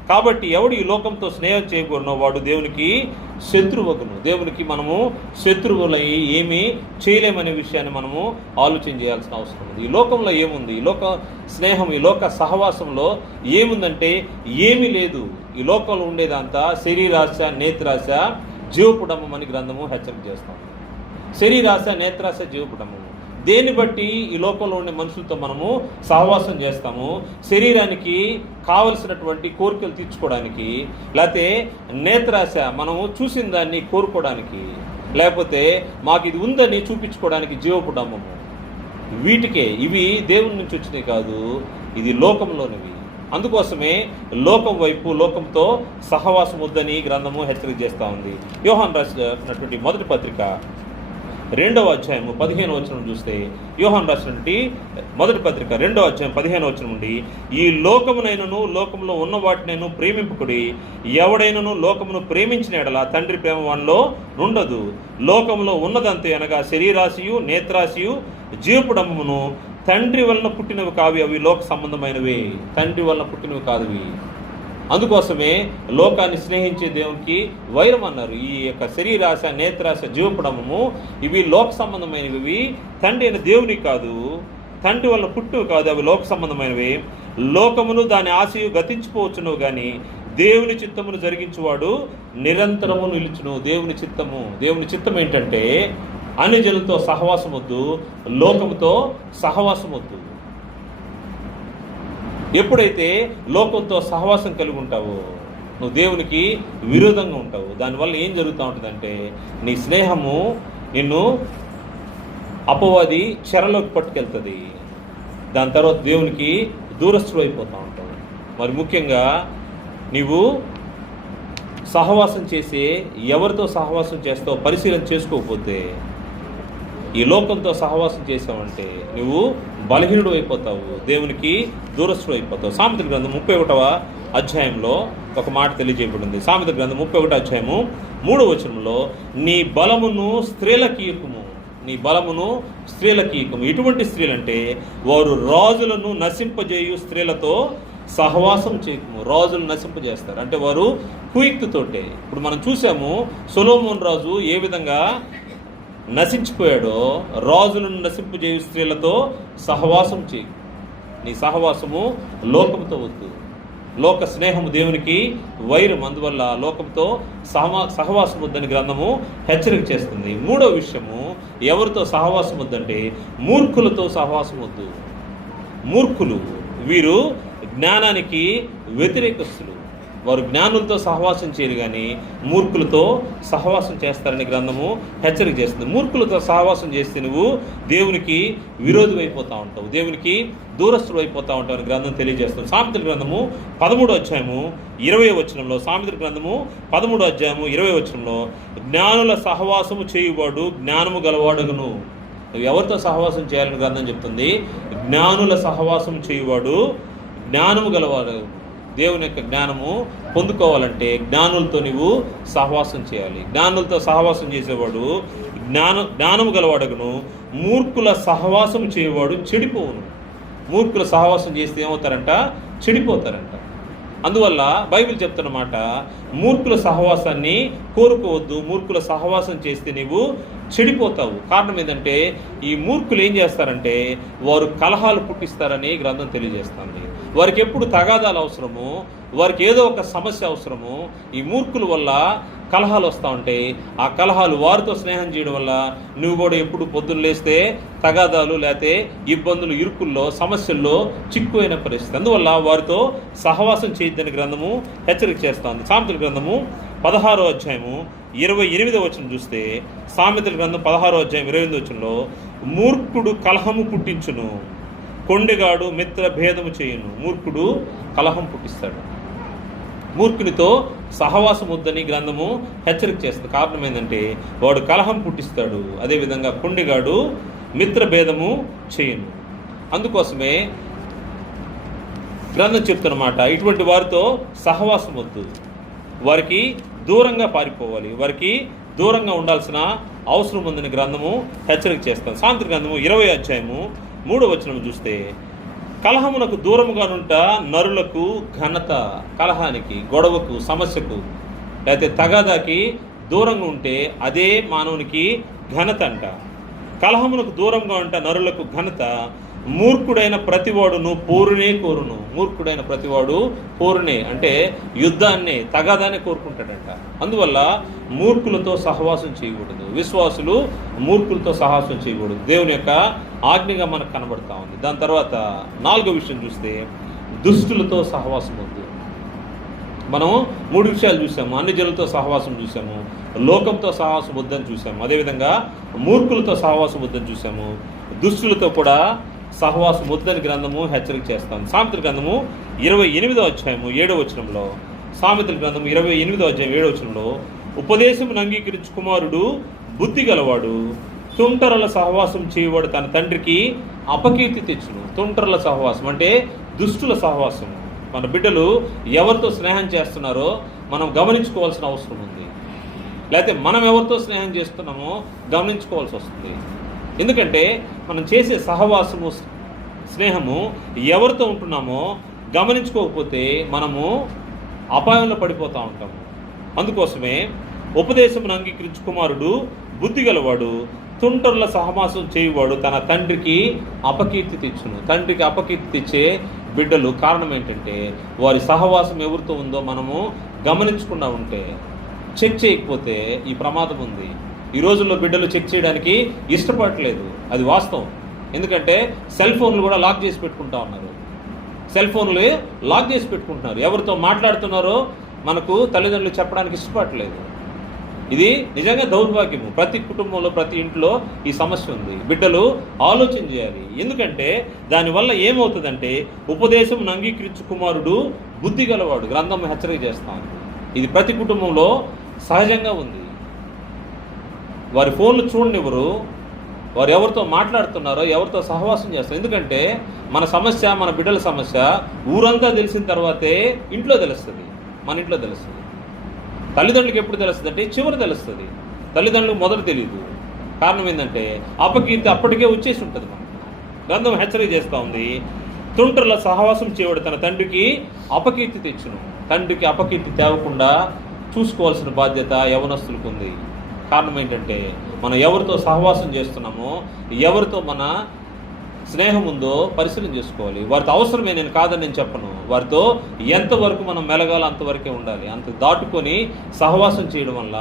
కాబట్టి ఎవడు ఈ లోకంతో స్నేహం చేయకూడనో వాడు దేవునికి శత్రువగును. దేవునికి మనము శత్రువులై ఏమీ చేయలేమనే విషయాన్ని మనము ఆలోచన చేయాల్సిన అవసరం ఉంది. ఈ లోకంలో ఏముంది? ఈ లోక స్నేహం, ఈ లోక సహవాసంలో ఏముందంటే ఏమీ లేదు. ఈ లోకంలో ఉండేదంతా శరీరాశ, నేత్రాశ, జీవపుడమం అని గ్రంథము హెచ్చరిక చేస్తాం. శరీరాశ, నేత్రాశ, జీవపుడమము. దేన్ని బట్టి ఈ లోకంలో ఉండే మనుషులతో మనము సహవాసం చేస్తాము? శరీరానికి కావలసినటువంటి కోరికలు తీర్చుకోవడానికి, లేకపోతే నేత్రాశ మనము చూసిన దాన్ని కోరుకోవడానికి, లేకపోతే మాకు ఇది ఉందని చూపించుకోవడానికి జీవపుడమము. వీటికే. ఇవి దేవుని నుంచి వచ్చినాయి కాదు, ఇది లోకంలోనివి. అందుకోసమే లోకం వైపు, లోకంతో సహవాసం వద్దని గ్రంథము హెచ్చరిక చేస్తూ ఉంది. యోహాను రాసినటువంటి మొదటి పత్రిక 2వ అధ్యాయము 15వ వచనం చూస్తే, యోహాను రాసినటువంటి మొదటి పత్రిక 2వ అధ్యాయం 15వ వచనం నుండి ఈ లోకమునైనను లోకములో ఉన్న వాటినైనా ప్రేమింపుకుడి. ఎవడైనను లోకమును ప్రేమించిన ఎడల తండ్రి ప్రేమ వానిలో నుండదు. లోకములో ఉన్నదంతే అనగా శరీరాశియు, నేత్రాశియు, జీవపుడమమును తండ్రి వలన పుట్టినవి కావి, అవి లోక సంబంధమైనవి. తండ్రి వలన పుట్టినవి కాదువి. అందుకోసమే లోకాన్ని స్నేహించే దేవునికి వైరం అన్నారు. ఈ యొక్క శరీరాశ, నేత్రాశ, జీవపుడమము ఇవి లోక సంబంధమైనవి. తండ్రి అయిన దేవుని కాదు, తండ్రి వల్ల పుట్టువు కాదు, అవి లోక సంబంధమైనవి. లోకమును దాని ఆశయు గతించిపోవచ్చును కానీ దేవుని చిత్తమును జరిగించువాడు నిరంతరము నిలుచును. దేవుని చిత్తం ఏంటంటే అన్ని జనులతో సహవాసం వద్దు, లోకముతో సహవాసం వద్దు. ఎప్పుడైతే లోకంతో సహవాసం కలిగి ఉంటావో నువ్వు దేవునికి విరోధంగా ఉంటావు. దానివల్ల ఏం జరుగుతూ ఉంటుందంటే నీ స్నేహము నిన్ను అపవాది చెరలోకి పట్టుకెళ్తుంది. దాని తర్వాత దేవునికి దూరస్తుడు అయిపోతూ ఉంటావు. మరి ముఖ్యంగా నీవు సహవాసం చేసి ఎవరితో సహవాసం చేస్తావో పరిశీలన చేసుకోకపోతే, ఈ లోకంతో సహవాసం చేసావంటే నువ్వు బలహీనుడు అయిపోతావు, దేవునికి దూరస్తుడు అయిపోతావు. సామెతల గ్రంథం 31వ అధ్యాయంలో ఒక మాట తెలియజేయబడింది. సామెతల గ్రంథం 31వ అధ్యాయము 3వ వచనంలో, నీ బలమును స్త్రీలకి ఇయ్యకుము. ఎటువంటి స్త్రీలంటే వారు రాజులను నశింపజేయు స్త్రీలతో సహవాసం చేయకము. రాజులు నశింపజేస్తారు అంటే వారు కుయుక్తితోటే. ఇప్పుడు మనం చూసాము సొలొమోను రాజు ఏ విధంగా నశించిపోయాడో, రాజులను నశింపజేయు స్త్రీలతో సహవాసం చేయి. నీ సహవాసము లోకంతో వద్దు. లోక స్నేహము దేవునికి వైరం, అందువల్ల లోకంతో సహవాసం వద్దని గ్రంథము హెచ్చరిక చేస్తుంది. 3వ విషయము ఎవరితో సహవాసం వద్దంటే మూర్ఖులతో సహవాసం వద్దు. మూర్ఖులు వీరు జ్ఞానానికి వ్యతిరేకస్తులు. వారు జ్ఞానులతో సహవాసం చేయరు కానీ మూర్ఖులతో సహవాసం చేస్తారని గ్రంథము హెచ్చరిక చేస్తుంది. మూర్ఖులతో సహవాసం చేస్తే నువ్వు దేవునికి విరోధి అయిపోతూ ఉంటావు, దేవునికి దూరస్తుడు అయిపోతూ ఉంటావు అని గ్రంథం తెలియజేస్తుంది. సామెతల గ్రంథము 13వ అధ్యాయము 20వ వచనంలో, సామెతల గ్రంథము 13వ అధ్యాయము 20వ వచనంలో, జ్ఞానుల సహవాసము చేయువాడు జ్ఞానము గలవాడును. నువ్వు ఎవరితో సహవాసం చేయాలని గ్రంథం చెప్తుంది? జ్ఞానుల సహవాసం చేయువాడు జ్ఞానము గలవాడు. దేవుని యొక్క జ్ఞానము పొందుకోవాలంటే జ్ఞానులతో నీవు సహవాసం చేయాలి. జ్ఞానులతో సహవాసం చేసేవాడు జ్ఞానము గలవాడగును. మూర్ఖుల సహవాసం చేయవాడు చెడిపోవును. మూర్ఖుల సహవాసం చేస్తే ఏమవుతారంట? చెడిపోతారంట. అందువల్ల బైబిల్ చెప్తున్నమాట, మూర్ఖుల సహవాసాన్ని కోరుకోవద్దు. మూర్ఖుల సహవాసం చేస్తే నీవు చెడిపోతావు. కారణం ఏంటంటే ఈ మూర్ఖులు ఏం చేస్తారంటే వారు కలహాలు పుట్టిస్తారని గ్రంథం తెలియజేస్తుంది. వారికి ఎప్పుడు తగాదాలు అవసరము, వారికి ఏదో ఒక సమస్య అవసరము. ఈ మూర్ఖుల వల్ల కలహాలు వస్తూ ఉంటాయి. ఆ కలహాలు వారితో స్నేహం చేయడం వల్ల నువ్వు కూడా ఎప్పుడు పొద్దున్న లేస్తే తగాదాలు లేకపోతే ఇబ్బందులు, ఇరుకుల్లో, సమస్యల్లో చిక్కుపోయిన పరిస్థితి. అందువల్ల వారితో సహవాసం చేయొద్దని గ్రంథము హెచ్చరిక చేస్తుంది. సామెతల గ్రంథము 16వ అధ్యాయము 28వ వచనం చూస్తే, సామెతల గ్రంథం 16వ అధ్యాయం 28వ వచనంలో, మూర్ఖుడు కలహము పుట్టించును, కొండెగాడు మిత్ర భేదము చేయును. మూర్ఖుడు కలహం పుట్టిస్తాడు. మూర్ఖునితో సహవాసం వద్దని గ్రంథము హెచ్చరిక చేస్తుంది. కారణం ఏంటంటే వాడు కలహం పుట్టిస్తాడు. అదేవిధంగా కొండెగాడు మిత్ర భేదము చేయును. అందుకోసమే గ్రంథం చెప్తున్నమాట, ఇటువంటి వారితో సహవాసం వద్దు. వారికి దూరంగా పారిపోవాలి, వారికి దూరంగా ఉండాల్సిన అవసరం ఉందని గ్రంథము హెచ్చరిక చేస్తాం. సామెతల గ్రంథము 20వ అధ్యాయము 3వ వచనం చూస్తే, కలహమునకు దూరముగానుంట నరులకు ఘనత. కలహానికి, గొడవకు, సమస్యకు లేకపోతే తగాదాకి దూరంగా ఉంటే అదే మానవునికి ఘనత అంట. కలహమునకు దూరంగా ఉంట నరులకు ఘనత. మూర్ఖుడైన ప్రతివాడును పోరునే కోరును. మూర్ఖుడైన ప్రతివాడు పోరునే అంటే యుద్ధాన్ని, తగాదాన్ని కోరుకుంటాడంట. అందువల్ల మూర్ఖులతో సహవాసం చేయకూడదు. విశ్వాసులు మూర్ఖులతో సహవాసం చేయకూడదు. దేవుని యొక్క ఆజ్ఞగా మనకు కనబడతా ఉంది. దాని తర్వాత 4వ విషయం చూస్తే దుష్టులతో సహవాసం వద్దు. మనం 3 విషయాలు చూసాము. అన్ని జనులతో సహవాసం చూసాము, లోకంతో సహవాసం వద్దని చూసాము, అదేవిధంగా మూర్ఖులతో సహవాసం వద్దని చూసాము, దుష్టులతో కూడా సహవాసం వద్దని గ్రంథము హెచ్చరిక చేస్తాం. సామెతల గ్రంథము 28వ అధ్యాయము 7వ వచనంలో, సామెతల గ్రంథము 28వ అధ్యాయం 7వ వచనంలో, ఉపదేశమును అంగీకరించు కుమారుడు బుద్ధి గలవాడు, తుంటరల సహవాసం చేయవాడు తన తండ్రికి అపకీర్తి తెచ్చును. తుంటరల సహవాసం అంటే దుష్టుల సహవాసం. మన బిడ్డలు ఎవరితో స్నేహం చేస్తున్నారో మనం గమనించుకోవాల్సిన అవసరం ఉంది. లేకపోతే మనం ఎవరితో స్నేహం చేస్తున్నామో గమనించుకోవాల్సి వస్తుంది. ఎందుకంటే మనం చేసే సహవాసము, స్నేహము ఎవరితో ఉంటున్నామో గమనించుకోకపోతే మనము అపాయంలో పడిపోతూ ఉంటాము. అందుకోసమే ఉపదేశమును అంగీకరించు కుమారుడు బుద్ధి గలవాడు తుంటరుల సహవాసం చేయవాడు తన తండ్రికి అపకీర్తి తెచ్చును. తండ్రికి అపకీర్తి తెచ్చే బిడ్డలు కారణం ఏంటంటే వారి సహవాసం ఎవరితో ఉందో మనము గమనించకుండా ఉంటే, చెక్ చేయకపోతే ఈ ప్రమాదం ఉంది. ఈ రోజుల్లో బిడ్డలు చెక్ చేయడానికి ఇష్టపడట్లేదు, అది వాస్తవం. ఎందుకంటే సెల్ ఫోన్లు కూడా లాక్ చేసి పెట్టుకుంటా ఉన్నారు. సెల్ ఫోన్లు లాక్ చేసి పెట్టుకుంటున్నారు. ఎవరితో మాట్లాడుతున్నారో మనకు తల్లిదండ్రులు చెప్పడానికి ఇష్టపడట్లేదు. ఇది నిజంగా దౌర్భాగ్యము. ప్రతి కుటుంబంలో, ప్రతి ఇంట్లో ఈ సమస్య ఉంది. బిడ్డలు ఆలోచన చేయాలి. ఎందుకంటే దానివల్ల ఏమవుతుందంటే ఉపదేశం అంగీకరించు కుమారుడు బుద్ధి గలవాడు, గ్రంథం హెచ్చరిక చేస్తా ఉంది. ఇది ప్రతి కుటుంబంలో సహజంగా ఉంది. వారి ఫోన్లు చూడనివ్వరు, వారు ఎవరితో మాట్లాడుతున్నారో, ఎవరితో సహవాసం చేస్తారు. ఎందుకంటే మన సమస్య, మన బిడ్డల సమస్య ఊరంతా తెలిసిన తర్వాతే ఇంట్లో తెలుస్తుంది, మన ఇంట్లో తెలుస్తుంది. తల్లిదండ్రులకు ఎప్పుడు తెలుస్తుంది అంటే చివరి తెలుస్తుంది. తల్లిదండ్రులకు మొదట తెలియదు. కారణం ఏంటంటే అపకీర్తి అప్పటికే వచ్చేసి ఉంటుంది. మనకు గ్రంథం హెచ్చరిక చేస్తూ ఉంది, తుంటరుల సహవాసం చేయవాడు తన తండ్రికి అపకీర్తి తెచ్చును. తండ్రికి అపకీర్తి తేవకుండా చూసుకోవాల్సిన బాధ్యత యవనస్తులకు ఉంది. కారణం ఏంటంటే మనం ఎవరితో సహవాసం చేస్తున్నామో, ఎవరితో మన స్నేహం ఉందో పరిశీలన చేసుకోవాలి. వారితో అవసరమే, నేను కాదని నేను చెప్పను. వారితో ఎంతవరకు మనం మెలగాలో అంతవరకే ఉండాలి. అంత దాటుకొని సహవాసం చేయడం వల్ల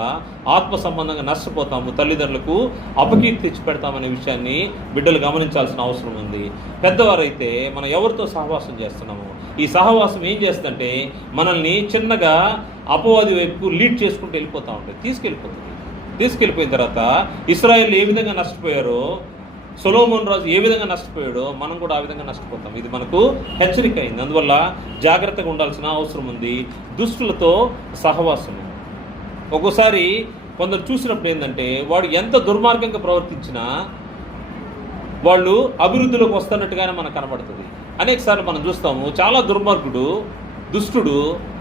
ఆత్మ సంబంధంగా నష్టపోతాము, తల్లిదండ్రులకు అపకీర్తి తెచ్చి పెడతామనే విషయాన్ని బిడ్డలు గమనించాల్సిన అవసరం ఉంది. పెద్దవారైతే మనం ఎవరితో సహవాసం చేస్తున్నాము, ఈ సహవాసం ఏం చేస్తుందంటే మనల్ని చిన్నగా అపవాది వైపు లీడ్ చేసుకుంటూ వెళ్ళిపోతూ ఉంటుంది, తీసుకెళ్ళిపోయిన తర్వాత ఇశ్రాయేలు ఏ విధంగా నష్టపోయారో, సొలొమోను రాజు ఏ విధంగా నష్టపోయాడో మనం కూడా ఆ విధంగా నష్టపోతాం. ఇది మనకు హెచ్చరిక అయింది. అందువల్ల జాగ్రత్తగా ఉండాల్సిన అవసరం ఉంది. దుష్టులతో సహవాసము. ఒక్కోసారి కొందరు చూసినప్పుడు ఏంటంటే వాడు ఎంత దుర్మార్గంగా ప్రవర్తించినా వాళ్ళు అభివృద్ధిలోకి వస్తున్నట్టుగానే మనకు కనబడుతుంది. అనేకసార్లు మనం చూస్తాము, చాలా దుర్మార్గుడు, దుష్టుడు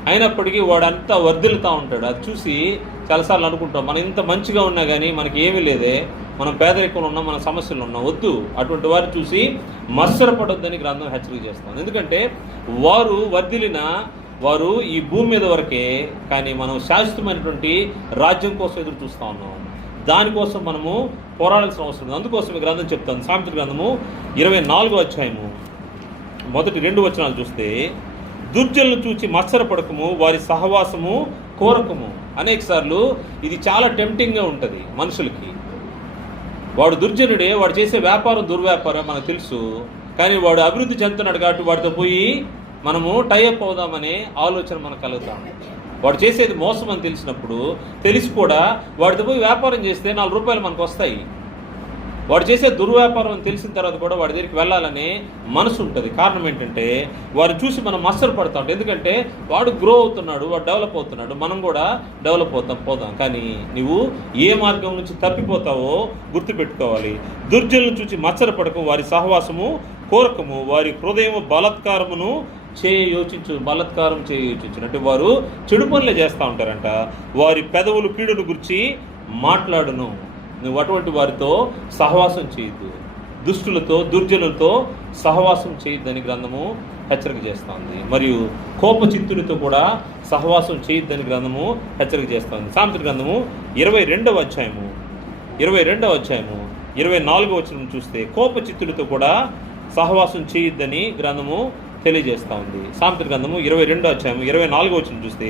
అయినప్పటికీ వాడంతా వర్ధిల్లుతూ ఉంటాడు. అది చూసి చాలాసార్లు అనుకుంటాం, మనం ఇంత మంచిగా ఉన్నా కానీ మనకి ఏమీ లేదే, మనం పేదరికంలో ఉన్నాం, మన సమస్యలు ఉన్నాం. వద్దు, అటువంటి వారిని చూసి మత్సరపడొద్దని గ్రంథం హెచ్చరిక చేస్తాం. ఎందుకంటే వారు వర్ధిల్లిన వారు ఈ భూమి మీద వరకే, కానీ మనం శాశ్వతమైనటువంటి రాజ్యం కోసం ఎదురు చూస్తూ ఉన్నాం. దానికోసం మనము పోరాడాల్సిన అవసరం ఉంది. అందుకోసం ఈ గ్రంథం చెప్తాను. సామెతల గ్రంథము 24వ అధ్యాయము మొదటి 2 వచనాలు చూస్తే, దుర్జనులను చూచి మత్సరపడకము, వారి సహవాసము కోరకము. అనేక సార్లు ఇది చాలా టెంప్టింగ్గా ఉంటుంది మనుషులకి. వాడు దుర్జనుడే, వాడు చేసే వ్యాపారం దుర్వ్యాపారం మనకు తెలుసు, కానీ వాడు అభివృద్ధి చెందుతున్నాడు కాబట్టి వాడితో పోయి మనము టైఅప్ అవుదామనే ఆలోచన మనకు కలుగుతాం. వాడు చేసేది మోసం అని తెలిసినప్పుడు, తెలిసి కూడా వాడితో పోయి వ్యాపారం చేస్తే 4 రూపాయలు మనకు వస్తాయి. వాడు చేసే దుర్వ్యాపారం అని తెలిసిన తర్వాత కూడా వాడి దగ్గరికి వెళ్ళాలనే మనసు ఉంటుంది. కారణం ఏంటంటే వారిని చూసి మనం మత్సర పడతాం. ఎందుకంటే వాడు గ్రో అవుతున్నాడు, వాడు డెవలప్ అవుతున్నాడు, మనం కూడా డెవలప్ పోదాం. కానీ నువ్వు ఏ మార్గం నుంచి తప్పిపోతావో గుర్తుపెట్టుకోవాలి. దుర్జనులను చూసి మత్సర పడకం, వారి సహవాసము కోరకము, వారి హృదయము బలాత్కారమును బలాత్కారం యోచించు. అంటే వారు చెడు పనులే చేస్తూ ఉంటారంట. వారి పెదవులు కీడును గురించి మాట్లాడును. నువ్వు అటువంటి వారితో సహవాసం చేయొద్దు. దుష్టులతో, దుర్జనులతో సహవాసం చేయొద్దని గ్రంథము హెచ్చరిక చేస్తుంది. మరియు కోపచిత్తునితో కూడా సహవాసం చేయొద్దని గ్రంథము హెచ్చరిక చేస్తుంది. సామెతల గ్రంథము 22వ అధ్యాయము 24వ వచనం చూస్తే కోపచిత్తులతో కూడా సహవాసం చేయొద్దని గ్రంథము తెలియజేస్తూ ఉంది. సామెతల గ్రంథము 22వ అధ్యాయము 24వ వచనం చూస్తే,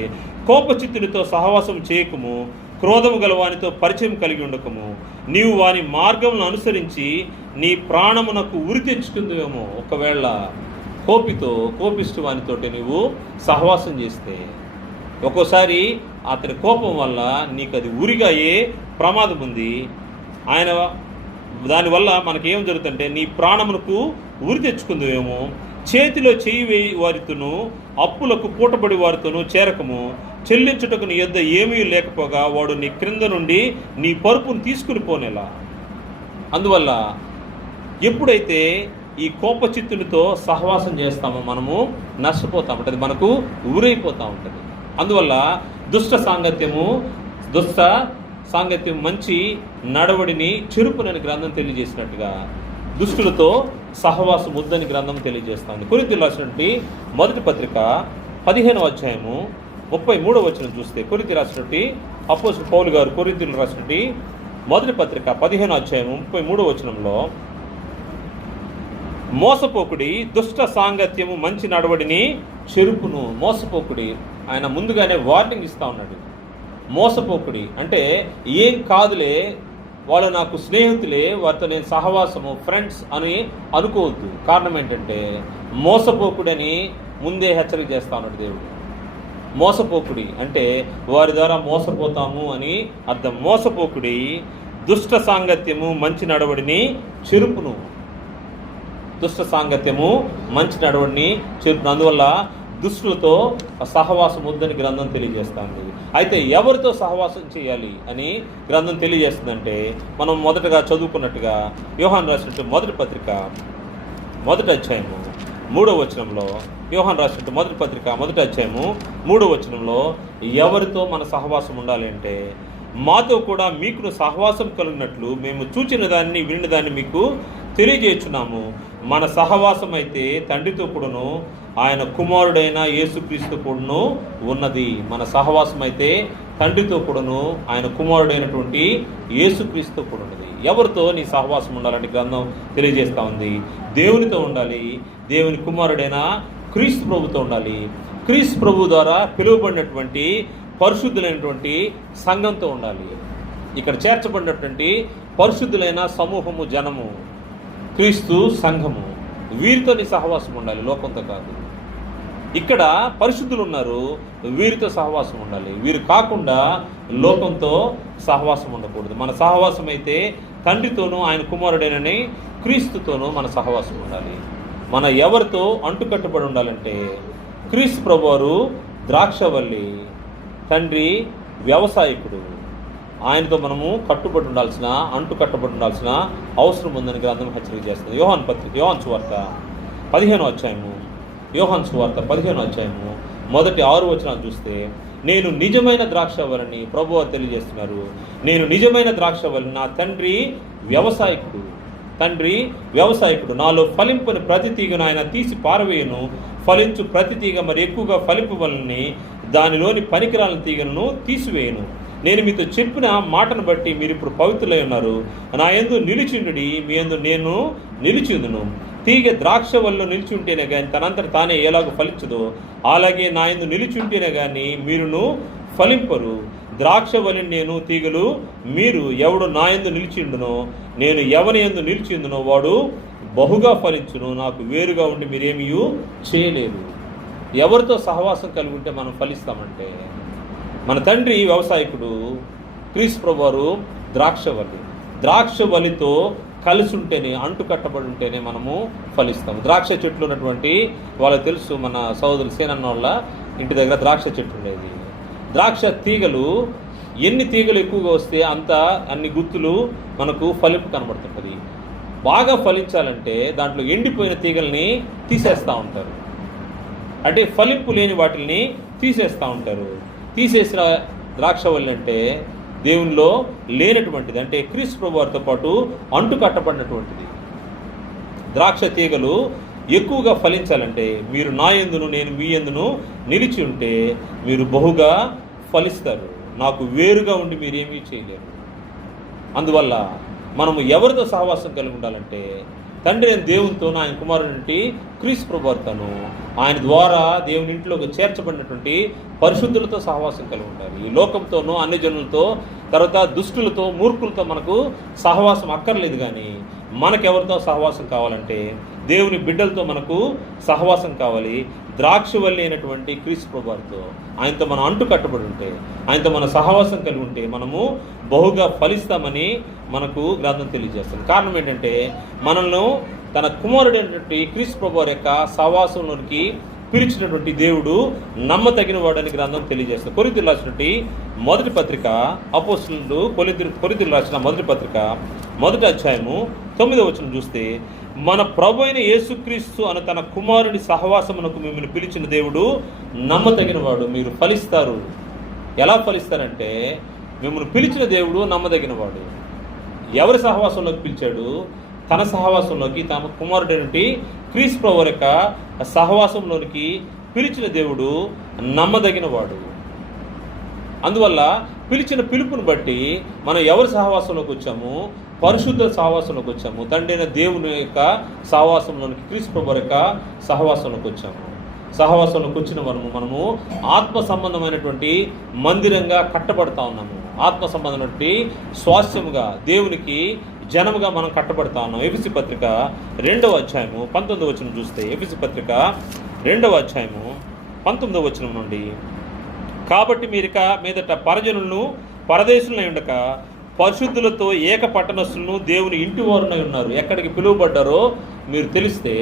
కోపచిత్తునితో సహవాసం చేయకము, క్రోధము గలవానితో పరిచయం కలిగి ఉండకము, నీవు వాని మార్గమును అనుసరించి నీ ప్రాణమునకు ఉరి తెచ్చుకుందేమో. ఒకవేళ కోపిస్తూ వానితోటి నీవు సహవాసం చేస్తే, ఒక్కోసారి అతని కోపం వల్ల నీకు అది ఉరిగా అయ్యే ప్రమాదం ఉంది. దానివల్ల మనకేం జరుగుతుందంటే నీ ప్రాణమునకు ఉరి తెచ్చుకుందేమో. చేతిలో చేయి వేయి వారితోనూ, అప్పులకు పూటబడి వారితోనూ చేరకము. చెల్లించుటకు నీ యొద్ద ఏమీ లేకపోగా వాడు నీ క్రింద నుండి నీ పరుపును తీసుకుని పోనేలా. అందువల్ల ఎప్పుడైతే ఈ కోపచిత్తునితో సహవాసం చేస్తామో మనము నష్టపోతూ ఉంటుంది, మనకు ఊరైపోతూ ఉంటుంది. అందువల్ల దుష్ట సాంగత్యం మంచి నడవడిని చెరుపునని గ్రంథం తెలియజేసినట్టుగా దుష్టులతో సహవాసం వద్దని గ్రంథం తెలియజేస్తుంది. కొరింథీయులకు రాసినటువంటి మొదటి పత్రిక 15వ అధ్యాయము 33వ వచనం చూస్తే, కొరింథీయులకు రాసినటువంటి అపోస్తలుడు పౌలు గారు కొరింథీయులకు రాసినటువంటి మొదటి పత్రిక 15 అధ్యాయం 33 మోసపోకుడి, దుష్ట సాంగత్యము మంచి నడవడిని చెరుపును. మోసపోకుడి, ఆయన ముందుగానే వార్నింగ్ ఇస్తా ఉన్నాడు. మోసపోకుడి అంటే ఏం కాదులే, వాళ్ళు నాకు స్నేహితులే, వారితో నేను సహవాసము, ఫ్రెండ్స్ అని అనుకోవద్దు. కారణం ఏంటంటే మోసపోకుడని ముందే హెచ్చరిక చేస్తా ఉన్నాడు దేవుడు. మోసపోకుడి అంటే వారి ద్వారా మోసపోతాము అని అర్థం. మోసపోకుడి, దుష్ట సాంగత్యము మంచి నడవడిని చెరుపును. దుష్ట సాంగత్యము మంచి నడవడిని చెరుపును. అందువల్ల దుష్టులతో సహవాసం వద్దని గ్రంథం తెలియజేస్తుంది. అయితే ఎవరితో సహవాసం చేయాలి అని గ్రంథం తెలియజేస్తుందంటే, మనం మొదటగా చదువుకున్నట్టుగా యోహాను రాసినట్టు మొదటి పత్రిక 1 అధ్యాయము 3 యోహాను రాసినట్టు మొదటి పత్రిక 1 అధ్యాయము 3 ఎవరితో మన సహవాసం ఉండాలి అంటే, మాతో కూడా మీకును సహవాసం కలిగినట్లు మేము చూచిన దాన్ని వినిన దాన్ని మీకు తెలియజేస్తున్నాము. మన సహవాసం అయితే తండ్రితో కూడాను ఆయన కుమారుడైన యేసుక్రీస్తు కూడాను ఉన్నది. మన సహవాసం అయితే తండ్రితో కూడాను ఆయన కుమారుడైనటువంటి యేసుక్రీస్తు కూడా ఉన్నది. ఎవరితో నీ సహవాసం ఉండాలని గ్రంథం తెలియజేస్తూ ఉంది. దేవునితో ఉండాలి, దేవుని కుమారుడైన క్రీస్తు ప్రభుతో ఉండాలి, క్రీస్తు ప్రభు ద్వారా పిలువబడినటువంటి పరిశుద్ధులైనటువంటి సంఘంతో ఉండాలి. ఇక్కడ చేర్చబడినటువంటి పరిశుద్ధులైన సమూహము, జనము, క్రీస్తు సంఘము, వీరితో నీ సహవాసం ఉండాలి, లోకంతో కాదు. ఇక్కడ పరిశుద్ధులు ఉన్నారు, వీరితో సహవాసం ఉండాలి. వీరు కాకుండా లోకంతో సహవాసం ఉండకూడదు. మన సహవాసం అయితే తండ్రితోనూ ఆయన కుమారుడైనని క్రీస్తుతోనూ మన సహవాసం ఉండాలి. మన ఎవరితో అంటుకట్టుబడి ఉండాలంటే, క్రీస్తు ప్రభువారు ద్రాక్షవల్లి, తండ్రి వ్యవసాయకుడు. ఆయనతో మనము కట్టుబడి ఉండాల్సిన, అంటుకట్టబడి ఉండాల్సిన అవసరం ఉందని గ్రంథం హెచ్చరిక చేస్తుంది. యోహాను సువార్త 15 అధ్యాయము మొదటి 6 వచనాలు చూస్తే, నేను నిజమైన ద్రాక్షవల్లిని ప్రభువారు తెలియజేస్తున్నారు. నేను నిజమైన ద్రాక్షవల్లిని, నా తండ్రి వ్యవసాయకుడు. నాలో ఫలింపని ప్రతి తీగను ఆయన తీసి పారవేయను, ఫలించు ప్రతి తీగ మరి ఎక్కువగా ఫలింపవలని దానిలోని పనికిరాలని తీగను తీసివేయను. నేను మీతో చెప్పిన మాటను బట్టి మీరు ఇప్పుడు పవిత్రులై ఉన్నారు. నా యందు నిలిచిండుడి, మీ యందు నేను నిలిచిందును. తీగ ద్రాక్ష వల్ల నిలిచి ఉంటేనే కానీ తనంతట తానే ఎలాగో ఫలించదో, అలాగే నా యందు నిలిచి ఉంటేనే కానీ మీరును ఫలింపరు. ద్రాక్ష వల్లి నేను, తీగలు మీరు. ఎవడు నా యందు నిలిచిండునో, నేను ఎవని యందు నిలిచిందునో వాడు బహుగా ఫలించును. నాకు వేరుగా ఉండి మీరేమీ చేయలేరు. ఎవరితో సహవాసం కలిగి ఉంటే మనం ఫలిస్తామంటే, మన తండ్రి వ్యవసాయకుడు, క్రీస్తు ప్రభువారు ద్రాక్షవల్లితో కలిసి ఉంటేనే, అంటుకట్టబడి ఉంటేనే మనము ఫలిస్తాము. ద్రాక్ష చెట్లు ఉన్నటువంటి వాళ్ళకి తెలుసు, మన సోదరులు సేనన్న వాళ్ళ ఇంటి దగ్గర ద్రాక్ష చెట్టు ఉండేది. ద్రాక్ష తీగలు, ఎన్ని తీగలు ఎక్కువగా వస్తే అన్ని గుత్తులు మనకు ఫలింపు కనబడుతుంటుంది. బాగా ఫలించాలంటే దాంట్లో ఎండిపోయిన తీగల్ని తీసేస్తూ ఉంటారు. అంటే ఫలింపు లేని వాటిని తీసేస్తూ ఉంటారు. తీసేసిన ద్రాక్షవల్లి అంటే దేవునిలో లేనటువంటిది, అంటే క్రీస్తు ప్రభువారితో పాటు అంటుకట్టబడినటువంటిది. ద్రాక్ష తీగలు ఎక్కువగా ఫలించాలంటే మీరు నా యందును నేను మీ యందును నిలిచి ఉంటే మీరు బహుగా ఫలిస్తారు. నాకు వేరుగా ఉండి మీరేమీ చేయలేరు. అందువల్ల మనము ఎవరితో సహవాసం కలిగి ఉండాలంటే, తండ్రి అయిన దేవునితోనూ ఆయన కుమారుడి క్రీస్తు ప్రభువారితోనూ ఆయన ద్వారా దేవుని ఇంట్లోకి చేర్చబడినటువంటి పరిశుద్ధులతో సహవాసం కలిగి ఉండాలి. ఈ లోకంతోనూ, అన్ని జనులతో, తర్వాత దుష్టులతో, మూర్ఖులతో మనకు సహవాసం అక్కర్లేదు. కానీ మనకెవరితో సహవాసం కావాలంటే దేవుని బిడ్డలతో మనకు సహవాసం కావాలి. ద్రాక్షవల్లి అయినటువంటి క్రీస్తు ప్రభువారితో, ఆయనతో మనం అంటుకట్టబడి ఉంటే, ఆయనతో మన సహవాసం కలిగి ఉంటే మనము బహుగా ఫలిస్తామని మనకు గ్రంథం తెలియజేస్తుంది. కారణం ఏంటంటే, మనల్ని తన కుమారుడైనటువంటి క్రీస్తు ప్రభువారి యొక్క సహవాసంలోనికి పిలిచినటువంటి దేవుడు నమ్మతగిన వాడని గ్రంథం తెలియజేస్తుంది. కొరింథీయులకు రాసినటువంటి మొదటి పత్రిక, అపోస్తలుడు కొరింథీయులకు రాసిన మొదటి పత్రిక 1 అధ్యాయము 9వ వచనం చూస్తే, మన ప్రభు అయిన యేసుక్రీస్తు అను తన కుమారుని సహవాసమునకు మిమ్మల్ని పిలిచిన దేవుడు నమ్మదగిన వాడు, మీరు ఫలిస్తారు. ఎలా ఫలిస్తారంటే, మిమ్మల్ని పిలిచిన దేవుడు నమ్మదగిన వాడు. ఎవరి సహవాసంలోకి పిలిచాడు? తన సహవాసంలోకి, తమ కుమారుడైనటువంటి క్రీస్తు ప్రభువు యొక్క సహవాసంలోనికి పిలిచిన దేవుడు నమ్మదగిన వాడు. అందువల్ల పిలిచిన పిలుపుని బట్టి మనం ఎవరి సహవాసంలోకి వచ్చాము? పరిశుద్ధ సహవాసంలోకి వచ్చాము. తండ్రి అయిన దేవుని యొక్క సహవాసంలోనికి, క్రీస్తు ప్రభువు యొక్క సహవాసంలోకి వచ్చాము. సహవాసంలోకి వచ్చిన మనము ఆత్మ సంబంధమైనటువంటి మందిరంగా కట్టబడతా ఉన్నాము. ఆత్మ సంబంధమైనటువంటి స్వాస్థ్యముగా, దేవునికి జనముగా మనం కట్టబడతా ఉన్నాం. ఎఫెసీ పత్రిక 2వ అధ్యాయము 19వ వచనం చూస్తే, ఎఫెసీ పత్రిక 2వ అధ్యాయము 19వ వచనం నుండి, కాబట్టి మీరిక మీదట పరజనులను పరదేశులై ఉండక పరిశుద్ధులతో ఏక పట్టణస్థులను దేవుని ఇంటి వారునై ఉన్నారు. ఎక్కడికి పిలువబడ్డారో మీరు తెలిస్తే,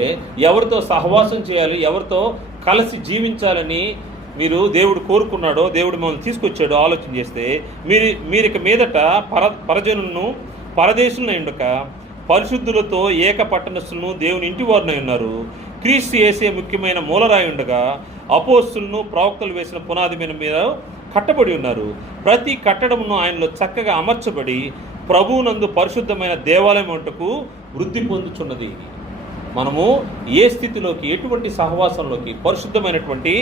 ఎవరితో సహవాసం చేయాలి, ఎవరితో కలిసి జీవించాలని దేవుడు కోరుకున్నాడో, దేవుడు మిమ్మల్ని తీసుకొచ్చాడో ఆలోచన చేస్తే, మీరిక మీదట పరజనులను పరదేశులై ఉండక పరిశుద్ధులతో ఏక పట్టణస్థులను దేవుని ఇంటి వారునై ఉన్నారు. క్రీస్తు యేసే ముఖ్యమైన మూలరాయి ఉండగా అపోస్తులను ప్రవక్తలు వేసిన పునాది మీద కట్టబడి ఉన్నారు. ప్రతి కట్టడమును ఆయనలో చక్కగా అమర్చబడి ప్రభువునందు పరిశుద్ధమైన దేవాలయం అంటకు వృద్ధి పొందుచున్నది. మనము ఏ స్థితిలోకి, ఎటువంటి సహవాసంలోకి, పరిశుద్ధమైనటువంటి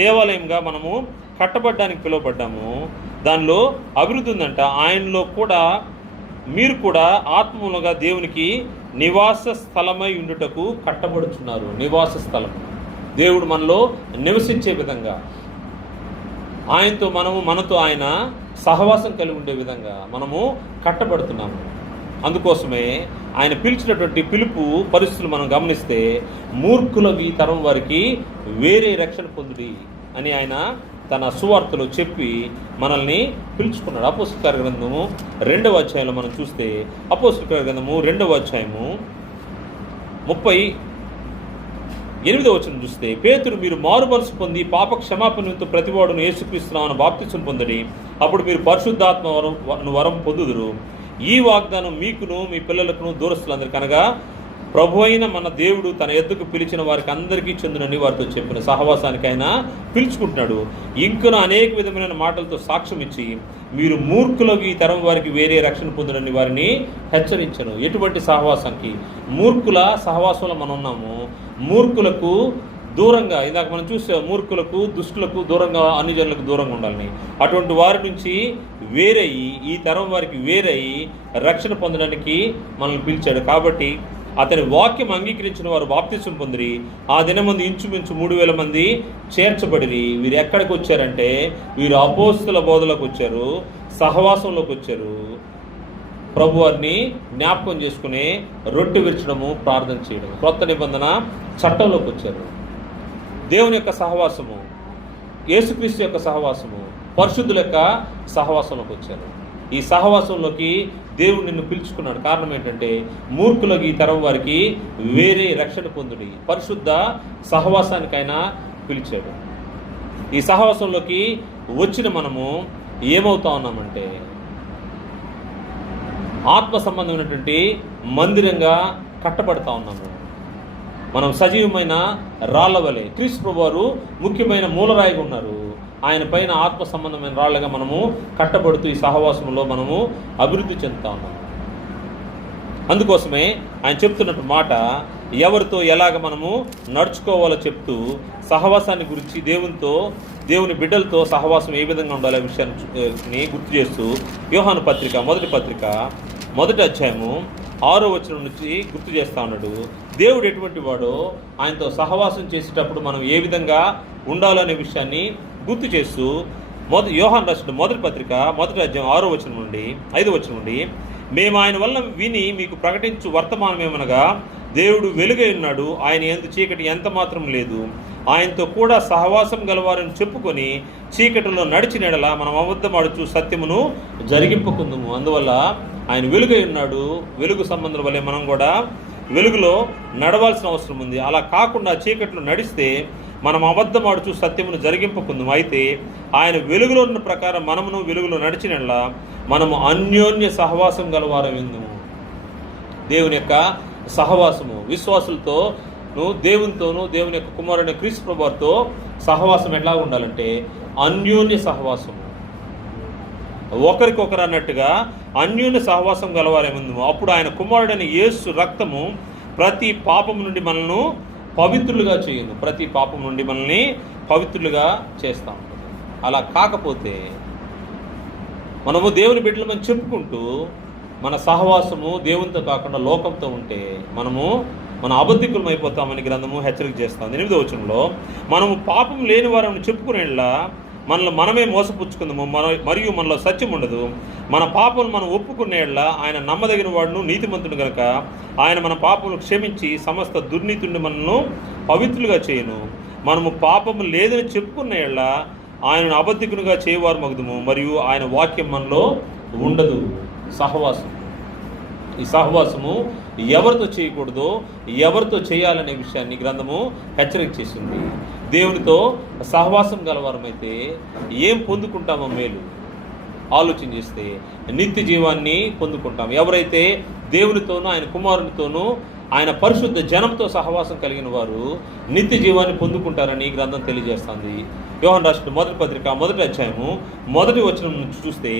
దేవాలయంగా మనము కట్టబడ్డానికి పిలువబడ్డాము. దానిలో అభివృద్ధి ఉందంట. ఆయనలో కూడా మీరు కూడా ఆత్మములుగా దేవునికి నివాస స్థలమై ఉండుటకు కట్టబడుచున్నారు. నివాస స్థలం, దేవుడు మనలో నివసించే విధంగా, ఆయనతో మనతో ఆయన సహవాసం కలిగి ఉండే విధంగా మనము కట్టబడుతున్నాము. అందుకోసమే ఆయన పిలిచినటువంటి పిలుపు పరిస్థితులు మనం గమనిస్తే, మూర్ఖులవి తరం వారికి వేరే రక్షణ పొందుడి అని ఆయన తన సువార్తలో చెప్పి మనల్ని పిలుచుకున్నాడు. అపోస్తలుల గ్రంథము 2వ అధ్యాయంలో మనం చూస్తే, అపోస్తలుల గ్రంథము 2వ అధ్యాయము 38వ వచనం చూస్తే, పేతురు మీరు మారు మనసు పొంది పాప క్షమాపణతో ప్రతివాడును యేసుక్రీస్తునామమున బాప్తిసం పొందడి, అప్పుడు మీరు పరిశుద్ధాత్మ వరం పొందుదురు. ఈ వాగ్దానం మీకును మీ పిల్లలకును దూరస్తులందరికీ, అనగా ప్రభు అయిన మన దేవుడు తన ఎద్దుకు పిలిచిన వారికి అందరికీ చెందునని వారితో చెప్పిన సహవాసానికి ఆయన పిలుచుకుంటున్నాడు. ఇంకను అనేక విధమైన మాటలతో సాక్ష్యం ఇచ్చి, మీరు మూర్ఖులకు ఈ తరం వారికి వేరే రక్షణ పొందునని వారిని హెచ్చరించను. ఎటువంటి సహవాసానికి? మూర్ఖుల సహవాసంలో మనం ఉన్నాము. మూర్ఖులకు దూరంగా, ఇందాక మనం చూసే మూర్ఖులకు, దుష్టులకు దూరంగా, అన్ని జనులకు దూరంగా ఉండాలని, అటువంటి వారి నుంచి వేరయ్యి, ఈ తరం వారికి వేరయ్యి రక్షణ పొందడానికి మనల్ని పిలిచాడు. కాబట్టి అతని వాక్యం అంగీకరించిన వారు బాప్తిసం పొందిరి. ఆ దినమంది ఇంచుమించు 3,000 మంది చేర్చబడిరి. వీరు ఎక్కడికి వచ్చారంటే, వీరు అపోస్తుల బోధలోకి వచ్చారు, సహవాసంలోకి వచ్చారు, ప్రభు వారిని జ్ఞాపకం చేసుకుని రొట్టె విరచడము, ప్రార్థన చేయడం, కొత్త నిబంధన చట్టంలోకి వచ్చారు. దేవుని యొక్క సహవాసము, యేసుక్రీస్తు యొక్క సహవాసము, పరిశుద్ధుల యొక్క సహవాసంలోకి వచ్చారు. ఈ సహవాసంలోకి దేవుడు నిన్ను పిలుచుకున్నాడు. కారణం ఏంటంటే, మూర్ఖులకు ఈ తరం వారికి వేరే రక్షణ పొందుడి. పరిశుద్ధ సహవాసానికైనా పిలిచాడు. ఈ సహవాసంలోకి వచ్చిన మనము ఏమవుతా ఉన్నామంటే, ఆత్మ సంబంధమైనటువంటి మందిరంగా కట్టబడతా ఉన్నాము. మనం సజీవమైన రాళ్ల వలె, క్రీస్తు ప్రభువారు ముఖ్యమైన మూలరాయిగా ఉన్నారు. ఆయన పైన ఆత్మ సంబంధమైన రాళ్లుగా మనము కట్టబడుతూ ఈ సహవాసంలో మనము అభివృద్ధి చెందుతా ఉన్నాము. అందుకోసమే ఆయన చెప్తున్నట్టు మాట, ఎవరితో ఎలాగ మనము నడుచుకోవాలో చెప్తూ సహవాసాన్ని గురించి, దేవుని బిడ్డలతో సహవాసం ఏ విధంగా ఉండాలి ఆ విషయాన్ని గుర్తు చేస్తూ, యోహాను పత్రిక మొదటి అధ్యాయము 6వ వచనం నుంచి గుర్తు చేస్తూ ఉన్నాడు. దేవుడు ఎటువంటి వాడో, ఆయనతో సహవాసం చేసేటప్పుడు మనం ఏ విధంగా ఉండాలనే విషయాన్ని గుర్తు చేస్తూ, యోహాను రాసిన మొదటి పత్రిక మొదటి అధ్యాయం 6వ వచనం నుండి 5వ వచనం నుండి, మేము ఆయన వల్ల విని మీకు ప్రకటించు వర్తమానమేమనగా, దేవుడు వెలుగై ఉన్నాడు, ఆయన యందు చీకటి ఎంత మాత్రం లేదు. ఆయనతో కూడా సహవాసం గలవారని చెప్పుకొని చీకటిలో నడిచిన ఎడల మనం అబద్ధమాడుచు సత్యమును జరిగింపుకుందుము. అందువల్ల ఆయన వెలుగై ఉన్నాడు. వెలుగు సంబంధం వల్లే మనం కూడా వెలుగులో నడవాల్సిన అవసరం ఉంది. అలా కాకుండా చీకటిలో నడిస్తే మనం అబద్ధమాడుచు సత్యమును జరిగింపుకుందాం. అయితే ఆయన వెలుగులో ఉన్న ప్రకారం మనమును వెలుగులో నడిచినలా మనము అన్యోన్య సహవాసం గలవారం విందుము. దేవుని యొక్క సహవాసము, విశ్వాసులతో దేవునితోనూ, దేవుని యొక్క కుమారుని క్రీస్తు ప్రభువుతో సహవాసం ఎట్లా ఉండాలంటే, అన్యోన్య సహవాసము, ఒకరికొకరు అన్నట్టుగా అన్యోన్య సహవాసం గలవారేముందు. అప్పుడు ఆయన కుమారుడైన యేసు రక్తము ప్రతి పాపం నుండి మనల్ని పవిత్రులుగా చేయను, ప్రతి పాపం నుండి మనల్ని పవిత్రులుగా చేస్తూ ఉంటుంది. అలా కాకపోతే మనము దేవుని బిడ్డలమని చెప్పుకుంటూ మన సహవాసము దేవునితో కాకుండా లోకంతో ఉంటే మన అబద్ధికులం అయిపోతామని గ్రంథము హెచ్చరిక చేస్తుంది. 8వ వచనంలో మనము పాపం లేని వారని చెప్పుకునేలా మనల్ని మనమే మోసపుచ్చుకుందాము, మరియు మనలో సత్యం ఉండదు. మన పాపం మనం ఒప్పుకునేళ్ళ ఆయన నమ్మదగిన వాడును నీతిమంతుడు కనుక ఆయన మన పాపములు క్షమించి సమస్త దుర్నీతిని మనల్ని పవిత్రులుగా చేయను. మనము పాపము లేదని చెప్పుకునేళ్ళ ఆయనను అబద్ధికునిగా చేయవారు మగుదుము, మరియు ఆయన వాక్యం మనలో ఉండదు. సహవాసం, ఈ సహవాసము ఎవరితో చేయకూడదో ఎవరితో చేయాలనే విషయాన్ని గ్రంథము హెచ్చరిక చేసింది. దేవునితో సహవాసం గలవారమైతే ఏం పొందుకుంటామో మేలు ఆలోచన చేస్తే నిత్య జీవాన్ని పొందుకుంటాం. ఎవరైతే దేవునితోనూ ఆయన కుమారునితోనూ ఆయన పరిశుద్ధ జనంతో సహవాసం కలిగిన వారు నిత్య జీవాన్ని పొందుకుంటారని గ్రంథం తెలియజేస్తుంది. యోహాను రాసిన మొదటి పత్రిక 1వ అధ్యాయము 1వ వచనం నుంచి చూస్తే,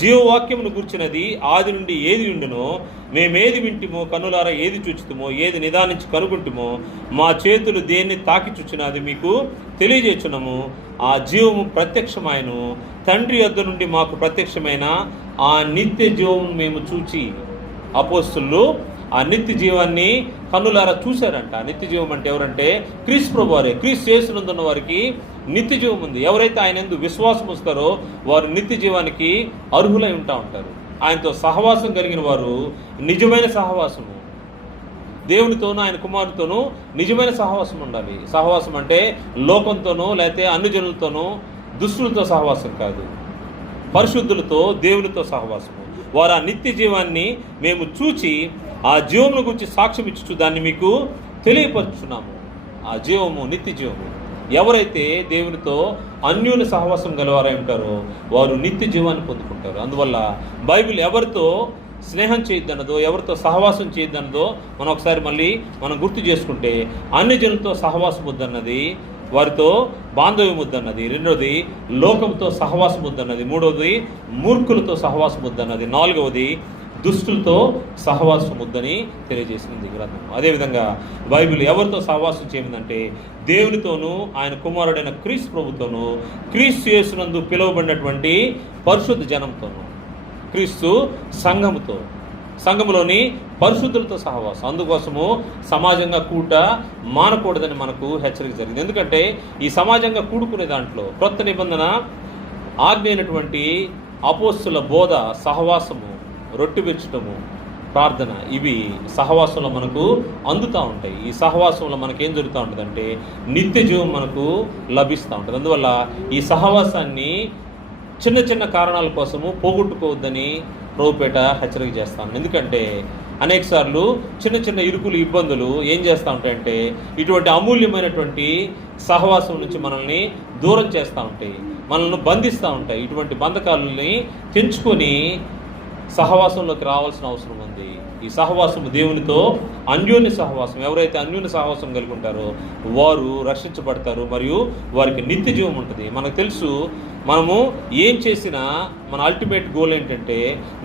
జీవవాక్యమును గూర్చినది ఆది నుండి ఏది ఉండునో మేమేది వింటిమో కన్నులారా ఏది చూచుతుమో ఏది నిదానించి కనుగొంటుమో మా చేతులు దేన్ని తాకి చూచినది మీకు తెలియజేస్తున్నాము. ఆ జీవము ప్రత్యక్షమాయను, తండ్రి యొద్ద నుండి మాకు ప్రత్యక్షమైన ఆ నిత్య జీవము మేము చూచి. అపోస్తలులు ఆ నిత్య జీవాన్ని కన్నులారా చూశారంట. నిత్య జీవం అంటే ఎవరంటే క్రీస్తు ప్రభు వారే. క్రీస్తు యేసునందున్న వారికి నిత్య జీవం ఉంది. ఎవరైతే ఆయన యందు విశ్వాసం వస్తారో వారు నిత్య జీవానికి అర్హులై ఉంటారు. ఆయనతో సహవాసం కలిగిన వారు నిజమైన సహవాసము, దేవునితోనూ ఆయన కుమారునితోనూ నిజమైన సహవాసం ఉండాలి. సహవాసం అంటే లోకంతోనూ లేకపోతే అన్ని జనులతోనూ దుష్టులతో సహవాసం కాదు, పరిశుద్ధులతో దేవునితో సహవాసము. వారు ఆ నిత్య జీవాన్ని మేము చూచి ఆ జీవమును గురించి సాక్ష్యం ఇచ్చు దాన్ని మీకు తెలియపరుచున్నాము. ఆ జీవము నిత్య జీవము. ఎవరైతే దేవునితో అన్యోన్య సహవాసం గలవారై ఉంటారో వారు నిత్య జీవాన్ని పొందుకుంటారు. అందువల్ల బైబిల్ ఎవరితో స్నేహం చేయొద్దన్నదో ఎవరితో సహవాసం చేయొద్దన్నదో మనం గుర్తు చేసుకుంటే అన్ని జనులతో సహవాసం వద్దన్నది, వారితో బాంధవ్యం వద్దన్నది. 2వది లోకంతో సహవాసం వద్దన్నది. 3వది మూర్ఖులతో సహవాసం వద్దన్నది. 4వది దుష్టులతో సహవాసం వద్దని తెలియజేసింది గ్రంథం. అదేవిధంగా బైబిల్ ఎవరితో సహవాసం చేయమందంటే దేవునితోనూ ఆయన కుమారుడైన క్రీస్తు ప్రభుతోనూ క్రీస్తు యేసునందు పిలువబడినటువంటి పరిశుద్ధ జనంతోనూ క్రీస్తు సంఘములోని పరిశుద్ధులతో సహవాసం. అందుకోసము సమాజంగా కూట మానకూడదని మనకు హెచ్చరిక జరిగింది. ఎందుకంటే ఈ సమాజంగా కూడుకునే దాంట్లో క్రొత్త నిబంధన ఆజ్ఞ అయినటువంటి అపోస్తుల బోధ, సహవాసము, రొట్టె విరచటము, ప్రార్థన, ఇవి సహవాసంలో మనకు అందుతూ ఉంటాయి. ఈ సహవాసంలో మనకేం జరుగుతూ ఉంటుందంటే నిత్య జీవం మనకు లభిస్తూ ఉంటుంది. అందువల్ల ఈ సహవాసాన్ని చిన్న చిన్న కారణాల కోసము పోగొట్టుకోవద్దని ప్రభుపేట హెచ్చరిక చేస్తాను. ఎందుకంటే అనేక సార్లు చిన్న చిన్న ఇరుకులు, ఇబ్బందులు ఏం చేస్తూ ఉంటాయంటే ఇటువంటి అమూల్యమైనటువంటి సహవాసం నుంచి మనల్ని దూరం చేస్తూ ఉంటాయి, మనల్ని బంధిస్తూ ఉంటాయి. ఇటువంటి బంధకాలని తెంచుకొని సహవాసంలోకి రావాల్సిన అవసరం ఉంది. ఈ సహవాసము దేవునితో అన్యోన్య సహవాసం. ఎవరైతే అన్యోన్య సహవాసం కలిగి ఉంటారో వారు రక్షించబడతారు, మరియు వారికి నిత్య జీవం ఉంటుంది. మనకు తెలుసు, మనము ఏం చేసినా మన అల్టిమేట్ గోల్ ఏంటంటే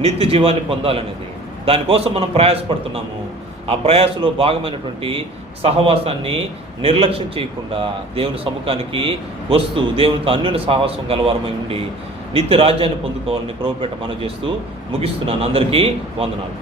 నిత్య జీవాన్ని పొందాలనేది. దానికోసం మనం ప్రయాసపడుతున్నాము. ఆ ప్రయాసలో భాగమైనటువంటి సహవాసాన్ని నిర్లక్ష్యం చేయకుండా దేవుని సముఖానికి వస్తూ దేవునితో అన్యోన్య సహవాసం గలవారమై ఉండి నిత్య రాజ్యాన్ని పొందుకోవాలని ప్రభుపేట మనం చేస్తూ ముగిస్తున్నాను. అందరికీ వందనాలు.